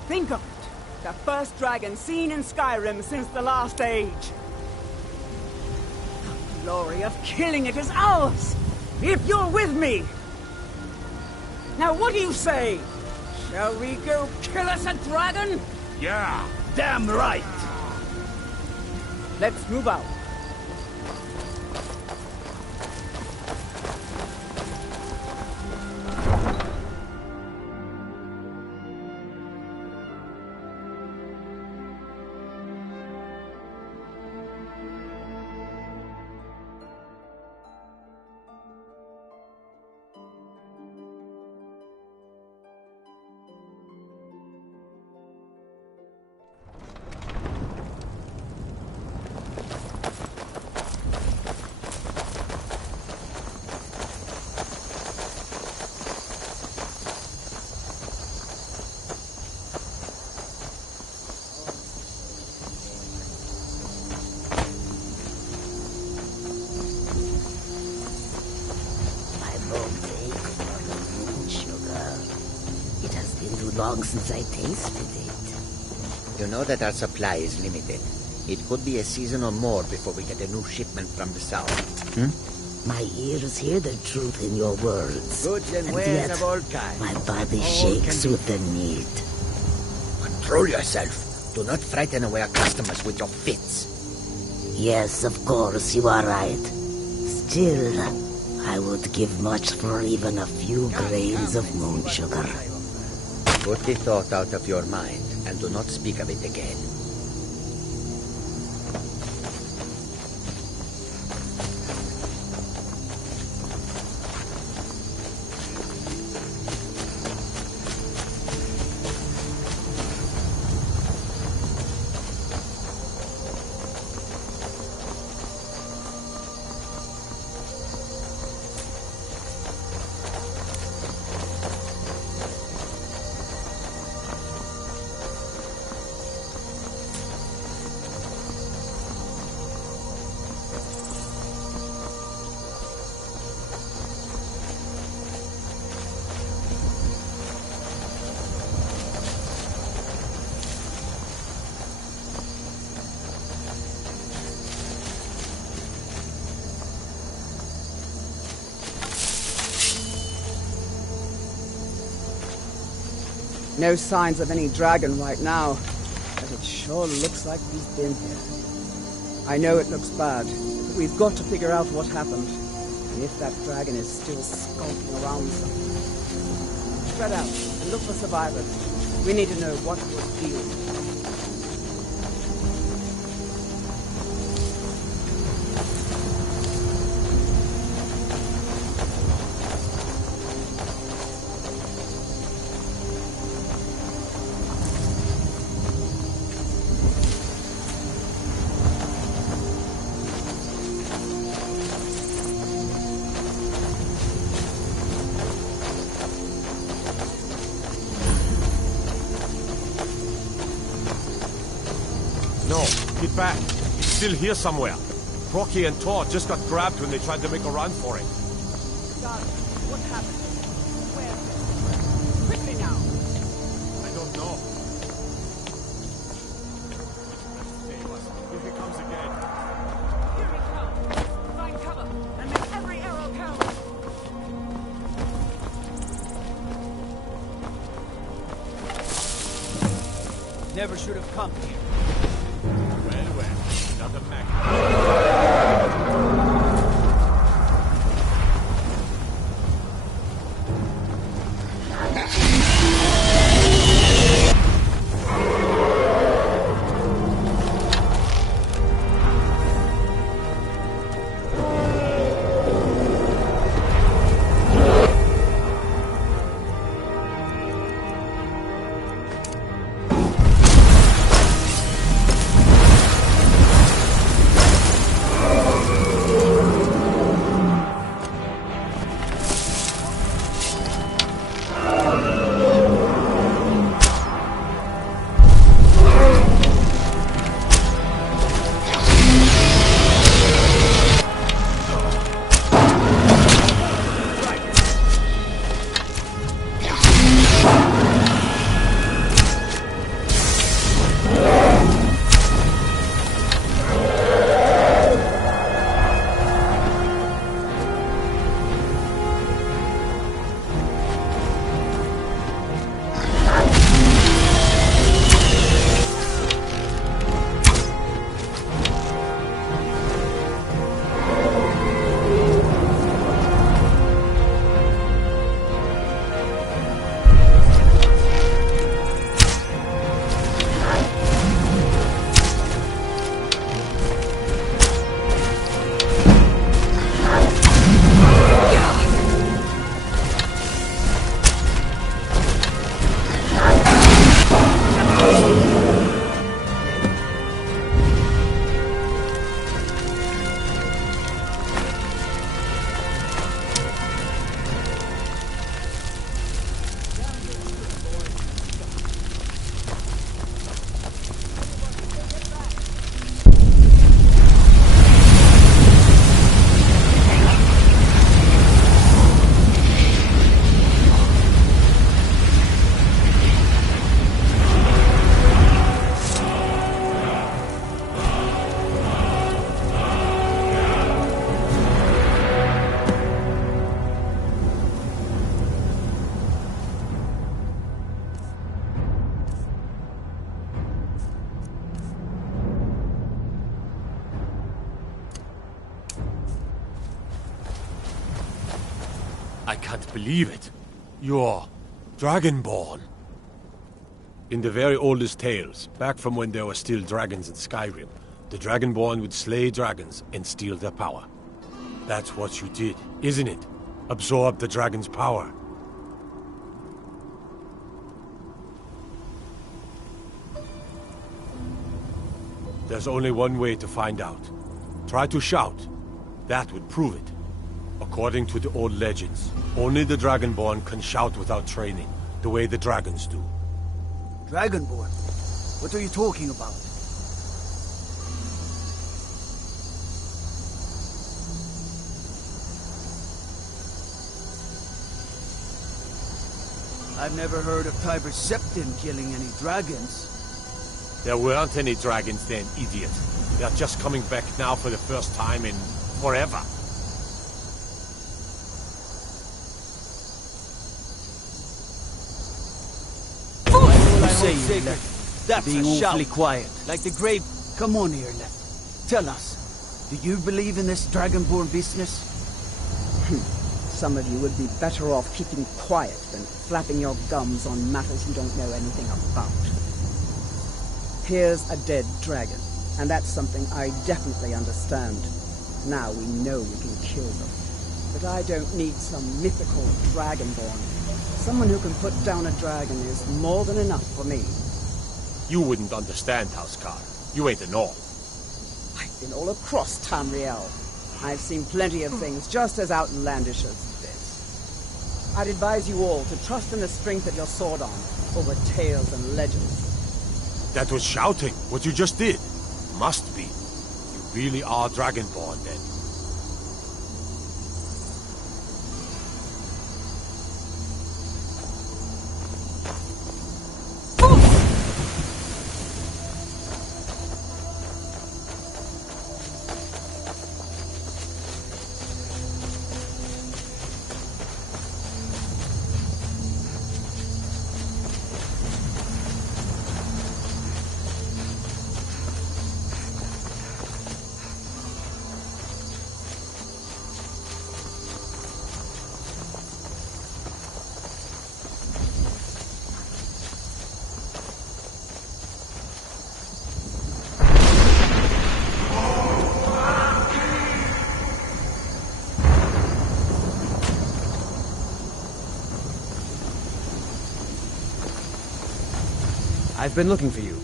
Think of it. The first dragon seen in Skyrim since the last age. The glory of killing it is ours, if you're with me. Now what do you say? Shall we go kill us a dragon? Yeah, damn right. Let's move out. long since I tasted it. You know that our supply is limited. It could be a season or more before we get a new shipment from the south. My ears hear the truth in your words. Goods and and wares yet, of all kinds. my body All shakes can be- with the need. Control yourself. Do not frighten away our customers with your fits. Yes, of course, you are right. Still, I would give much for even a few grains of moon sugar. Put the thought out of your mind, and do not speak of it again. No signs of any dragon right now, but it sure looks like he's been here. I know it looks bad, but we've got to figure out what happened, and if that dragon is still skulking around somewhere. Spread out and look for survivors. We need to know what was dealing. No, get back. It's still here somewhere. Rocky and Tor just got grabbed when they tried to make a run for it. God, what happened? Where? Quickly now! I don't know. Save us. Here he comes again. Here he comes! Find cover and make every arrow count! Never should have come here. Well, another magnet. I can't believe it. You're Dragonborn. In the very oldest tales, back from when there were still dragons in Skyrim, the Dragonborn would slay dragons and steal their power. That's what you did, isn't it? Absorb the dragon's power. There's only one way to find out. Try to shout. That would prove it. According to the old legends, only the Dragonborn can shout without training, the way the dragons do. Dragonborn? What are you talking about? I've never heard of Tiber Septim killing any dragons. There weren't any dragons then, idiot. They're just coming back now for the first time in forever. Say you left. That's being awfully quiet. Like the grave. Come on here, Left. Tell us. Do you believe in this Dragonborn business? Some of you would be better off keeping quiet than flapping your gums on matters you don't know anything about. Here's a dead dragon, and that's something I definitely understand. Now we know we can kill them. But I don't need some mythical Dragonborn. Someone who can put down a dragon is more than enough for me. You wouldn't understand, Housecar. You ain't a Norn. I've been all across Tamriel. I've seen plenty of things just as outlandish as this. I'd advise you all to trust in the strength of your sword arm over tales and legends. That was shouting, what you just did. Must be. You really are Dragonborn, then. I've been looking for you.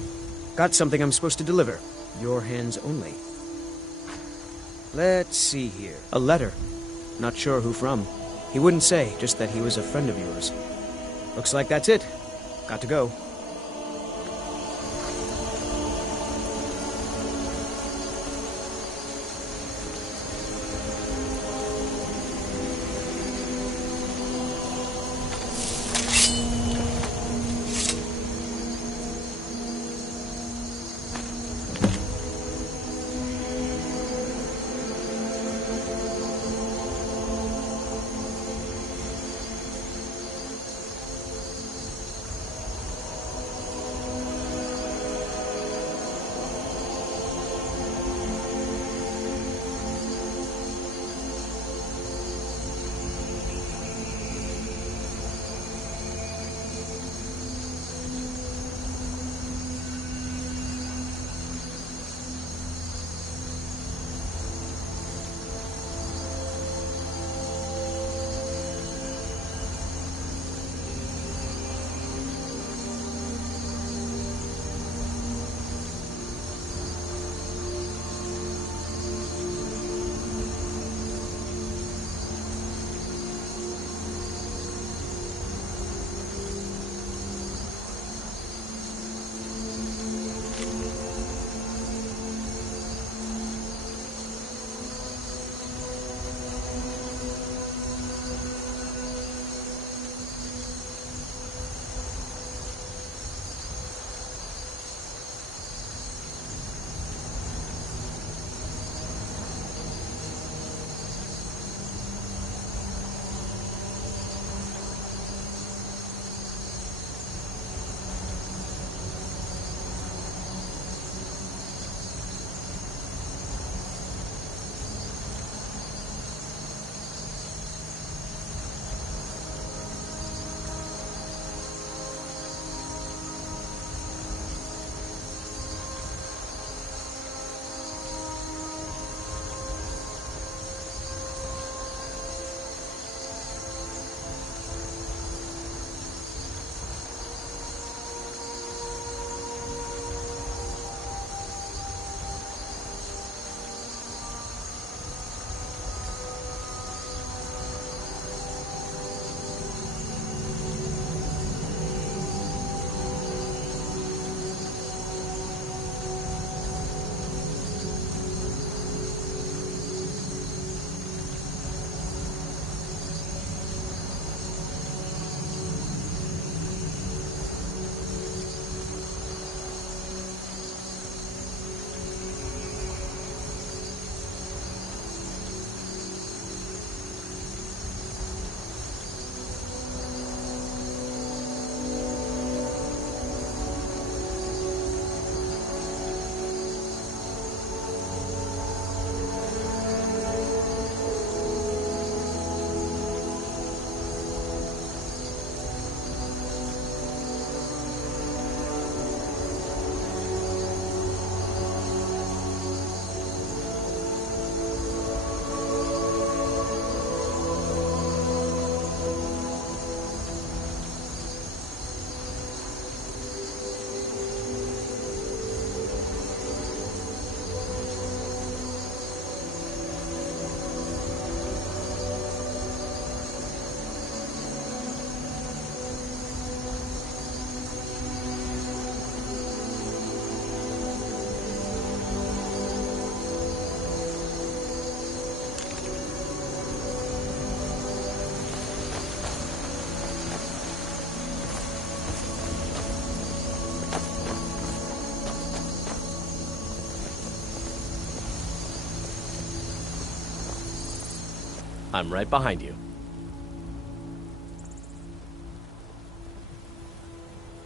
Got something I'm supposed to deliver. Your hands only. Let's see here. A letter. Not sure who from. He wouldn't say, just that he was a friend of yours. Looks like that's it. Got to go. I'm right behind you.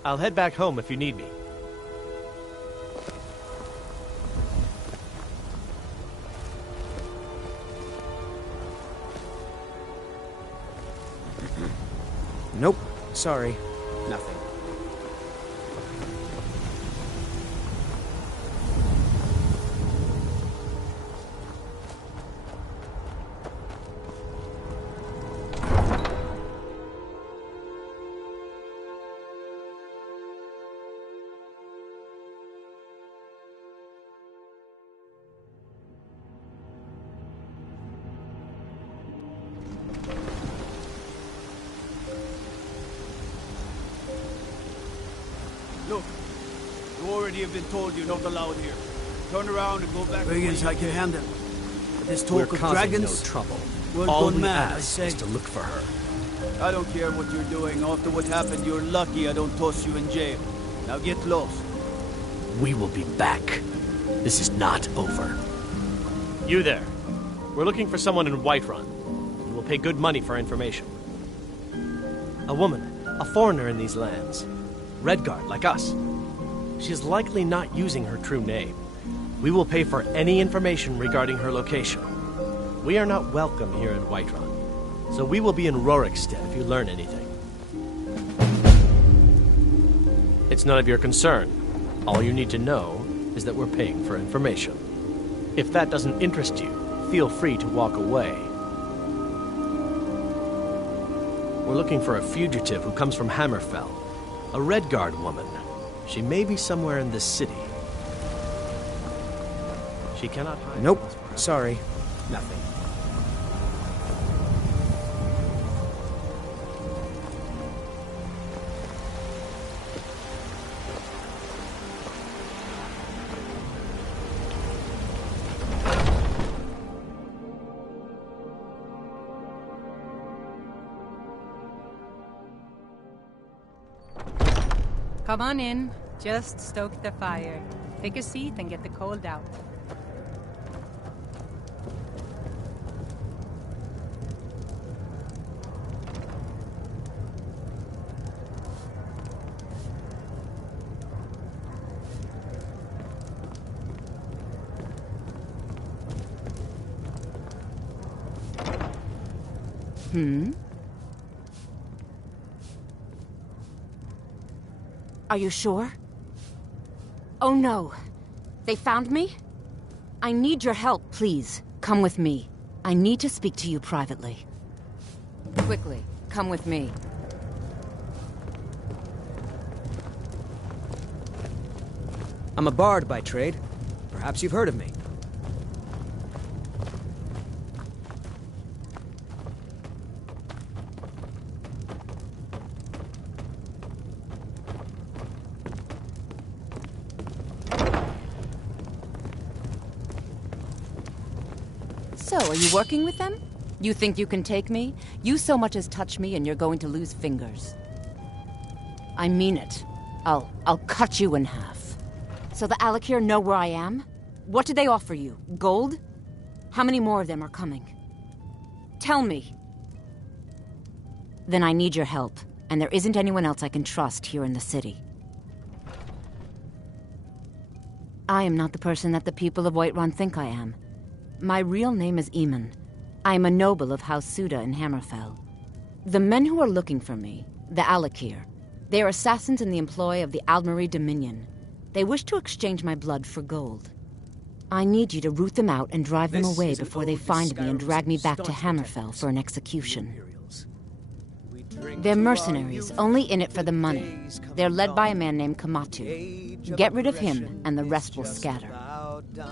I'll head back home if you need me. Nope. Sorry. Nothing. Look, you already have been told you're not allowed here. Turn around and go back. Brigands I can handle. But this talk We're of causing dragons, no trouble. We're All gone we mad, I ask say. is to look for her. I don't care what you're doing. After what happened, you're lucky I don't toss you in jail. Now get lost. We will be back. This is not over. You there. We're looking for someone in Whiterun. We will pay good money for information. A woman, a foreigner in these lands. Redguard, like us. She is likely not using her true name. We will pay for any information regarding her location. We are not welcome here in Whiterun, so we will be in Rorikstead if you learn anything. It's none of your concern. All you need to know is that we're paying for information. If that doesn't interest you, feel free to walk away. We're looking for a fugitive who comes from Hammerfell. A Redguard woman. She may be somewhere in this city. She cannot hide. Nope. Sorry. Nothing. Come on in. Just stoke the fire. Take a seat and get the cold out. Are you sure? Oh no. They found me? I need your help, please. Come with me. I need to speak to you privately. Quickly, come with me. I'm a bard by trade. Perhaps you've heard of me. So, are you working with them? You think you can take me? You so much as touch me and you're going to lose fingers. I mean it. I'll cut you in half. So the Alakir know where I am? What did they offer you? Gold? How many more of them are coming? Tell me. Then I need your help, and there isn't anyone else I can trust here in the city. I am not the person that the people of Whiterun think I am. My real name is Eamon. I am a noble of House Suda in Hammerfell. The men who are looking for me, the Alakir, they are assassins in the employ of the Aldmeri Dominion. They wish to exchange my blood for gold. I need you to root them out and drive them away before they find me and drag me back to Hammerfell for an execution. They're mercenaries, only in it for the money. They're led by a man named Kamatu. Get rid of him, and the rest will scatter.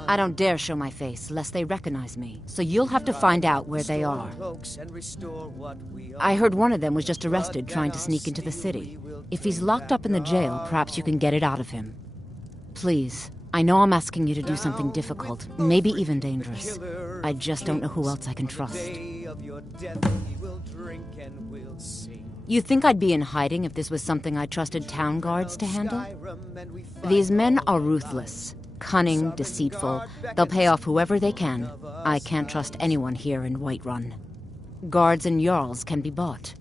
I don't dare show my face, lest they recognize me, so you'll have to find out where they are. I heard one of them was just arrested trying to sneak into the city. If he's locked up in the jail, perhaps you can get it out of him. Please, I know I'm asking you to do something difficult, maybe even dangerous. I just don't know who else I can trust. You think I'd be in hiding if this was something I trusted town guards to handle? These men are ruthless, cunning, deceitful. They'll pay off whoever they can. I can't trust anyone here in Whiterun. Guards and Jarls can be bought.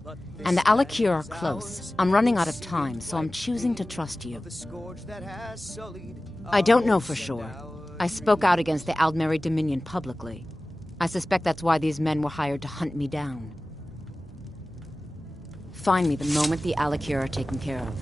And the Alakir are close. I'm running out of time, so I'm choosing to trust you. I don't know for sure. I spoke out against the Aldmeri Dominion publicly. I suspect that's why these men were hired to hunt me down. Find me the moment the Alakir are taken care of.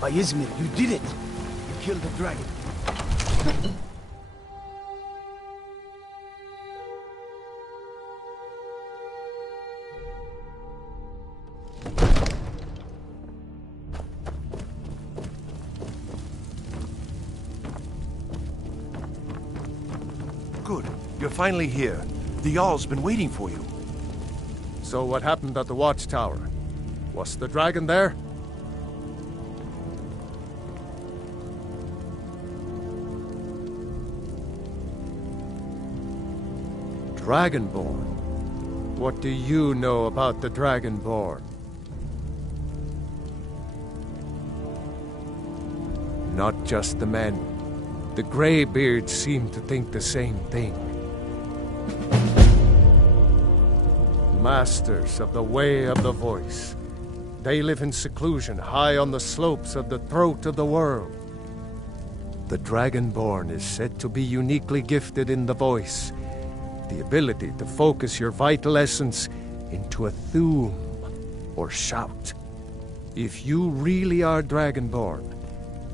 By Izmir, you did it! You killed the dragon. Good. You're finally here. The Jarl's been waiting for you. So what happened at the watchtower? Was the dragon there? Dragonborn? What do you know about the Dragonborn? Not just the men. The Greybeards seem to think the same thing. Masters of the Way of the Voice. They live in seclusion high on the slopes of the throat of the world. The Dragonborn is said to be uniquely gifted in the voice. The ability to focus your vital essence into a thum, or shout. If you really are Dragonborn,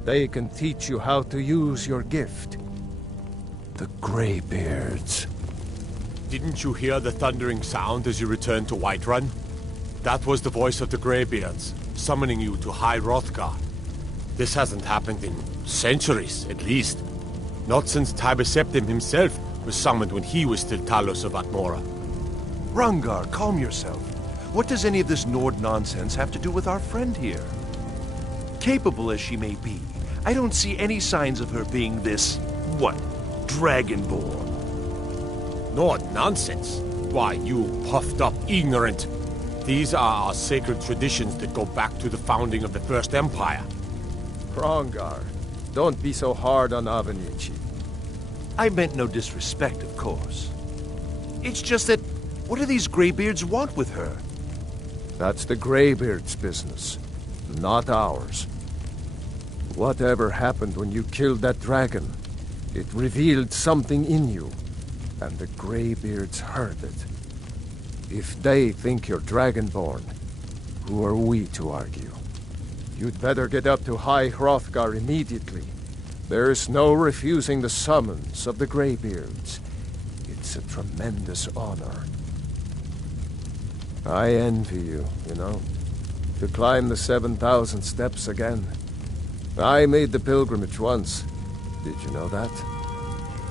they can teach you how to use your gift. The Greybeards. Didn't you hear the thundering sound as you returned to Whiterun? That was the voice of the Greybeards, summoning you to High Hrothgar. This hasn't happened in centuries, at least. Not since Tiber Septim himself was summoned when he was still Talos of Atmora. Rungar, calm yourself. What does any of this Nord nonsense have to do with our friend here? Capable as she may be, I don't see any signs of her being this, what, Dragonborn? Nord nonsense? Why, you puffed up ignorant. These are our sacred traditions that go back to the founding of the First Empire. Rungar, don't be so hard on Avenici. I meant no disrespect, of course. It's just that, what do these Greybeards want with her? That's the Greybeards' business, not ours. Whatever happened when you killed that dragon, it revealed something in you, and the Greybeards heard it. If they think you're Dragonborn, who are we to argue? You'd better get up to High Hrothgar immediately. There's no refusing the summons of the Greybeards. It's a tremendous honor. I envy you, you know, to climb the 7,000 steps again. I made the pilgrimage once. Did you know that?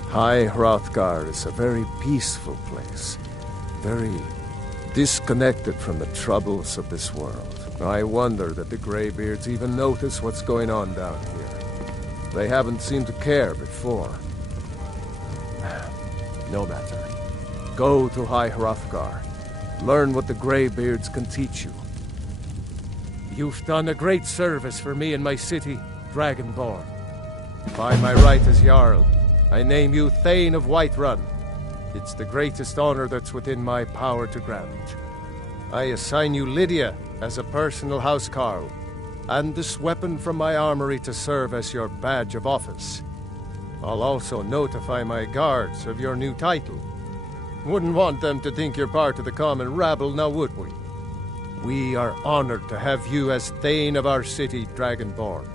High Hrothgar is a very peaceful place. Very disconnected from the troubles of this world. I wonder that the Greybeards even notice what's going on down here. They haven't seemed to care before. No matter. Go to High Hrothgar. Learn what the Greybeards can teach you. You've done a great service for me and my city, Dragonborn. By my right as Jarl, I name you Thane of Whiterun. It's the greatest honor that's within my power to grant. I assign you Lydia as a personal housecarl, and this weapon from my armory to serve as your badge of office. I'll also notify my guards of your new title. Wouldn't want them to think you're part of the common rabble, now would we? We are honored to have you as Thane of our city, Dragonborn.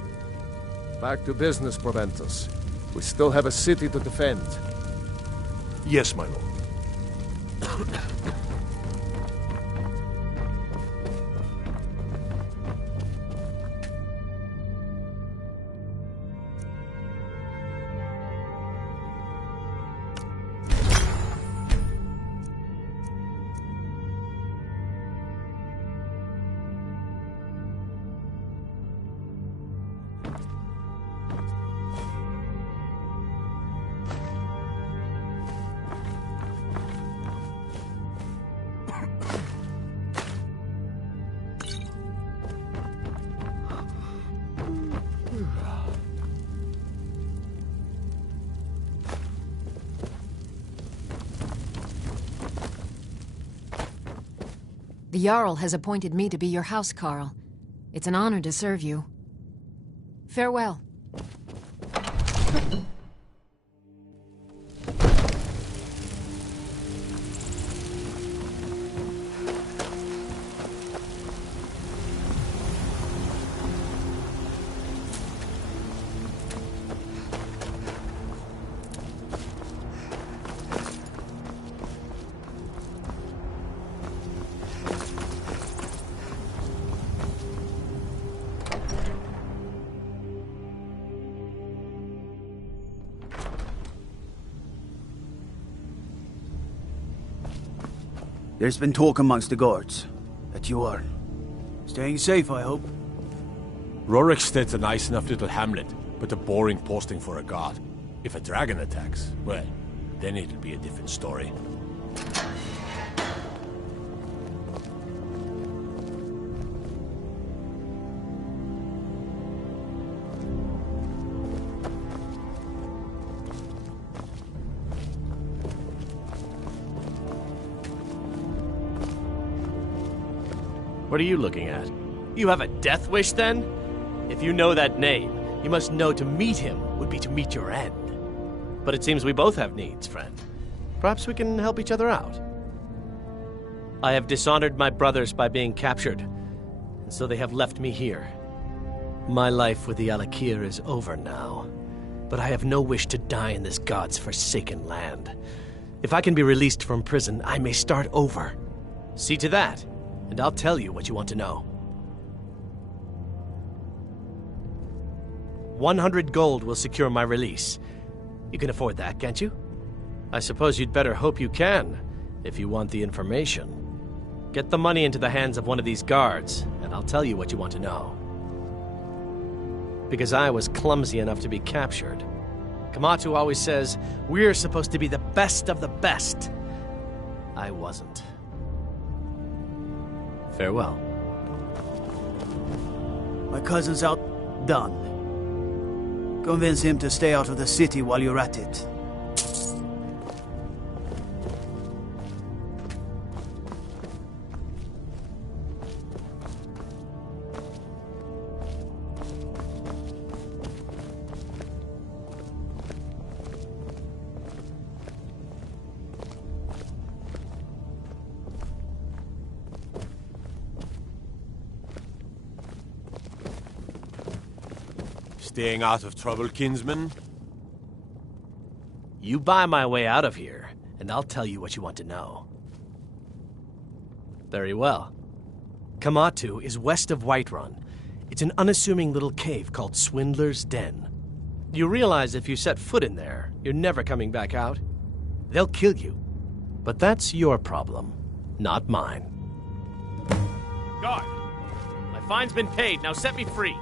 Back to business, Proventus. We still have a city to defend. Yes, my lord. The Jarl has appointed me to be your housecarl. It's an honor to serve you. Farewell. There's been talk amongst the guards that you are staying safe, I hope. Roriksted's a nice enough little hamlet, but a boring posting for a god. If a dragon attacks, well, then it'll be a different story. What are you looking at? You have a death wish, then? If you know that name, you must know to meet him would be to meet your end. But it seems we both have needs, friend. Perhaps we can help each other out. I have dishonored my brothers by being captured, and so they have left me here. My life with the Alakir is over now, but I have no wish to die in this god's forsaken land. If I can be released from prison, I may start over. See to that, and I'll tell you what you want to know. 100 gold will secure my release. You can afford that, can't you? I suppose you'd better hope you can, if you want the information. Get the money into the hands of one of these guards, and I'll tell you what you want to know. Because I was clumsy enough to be captured. Kamatu always says, we're supposed to be the best of the best. I wasn't. Farewell. My cousin's out done. Convince him to stay out of the city while you're at it. Staying out of trouble, kinsman? You buy my way out of here, and I'll tell you what you want to know. Very well. Kamatu is west of Whiterun. It's an unassuming little cave called Swindler's Den. You realize if you set foot in there, you're never coming back out? They'll kill you. But that's your problem, not mine. Guard! My fine's been paid, now set me free!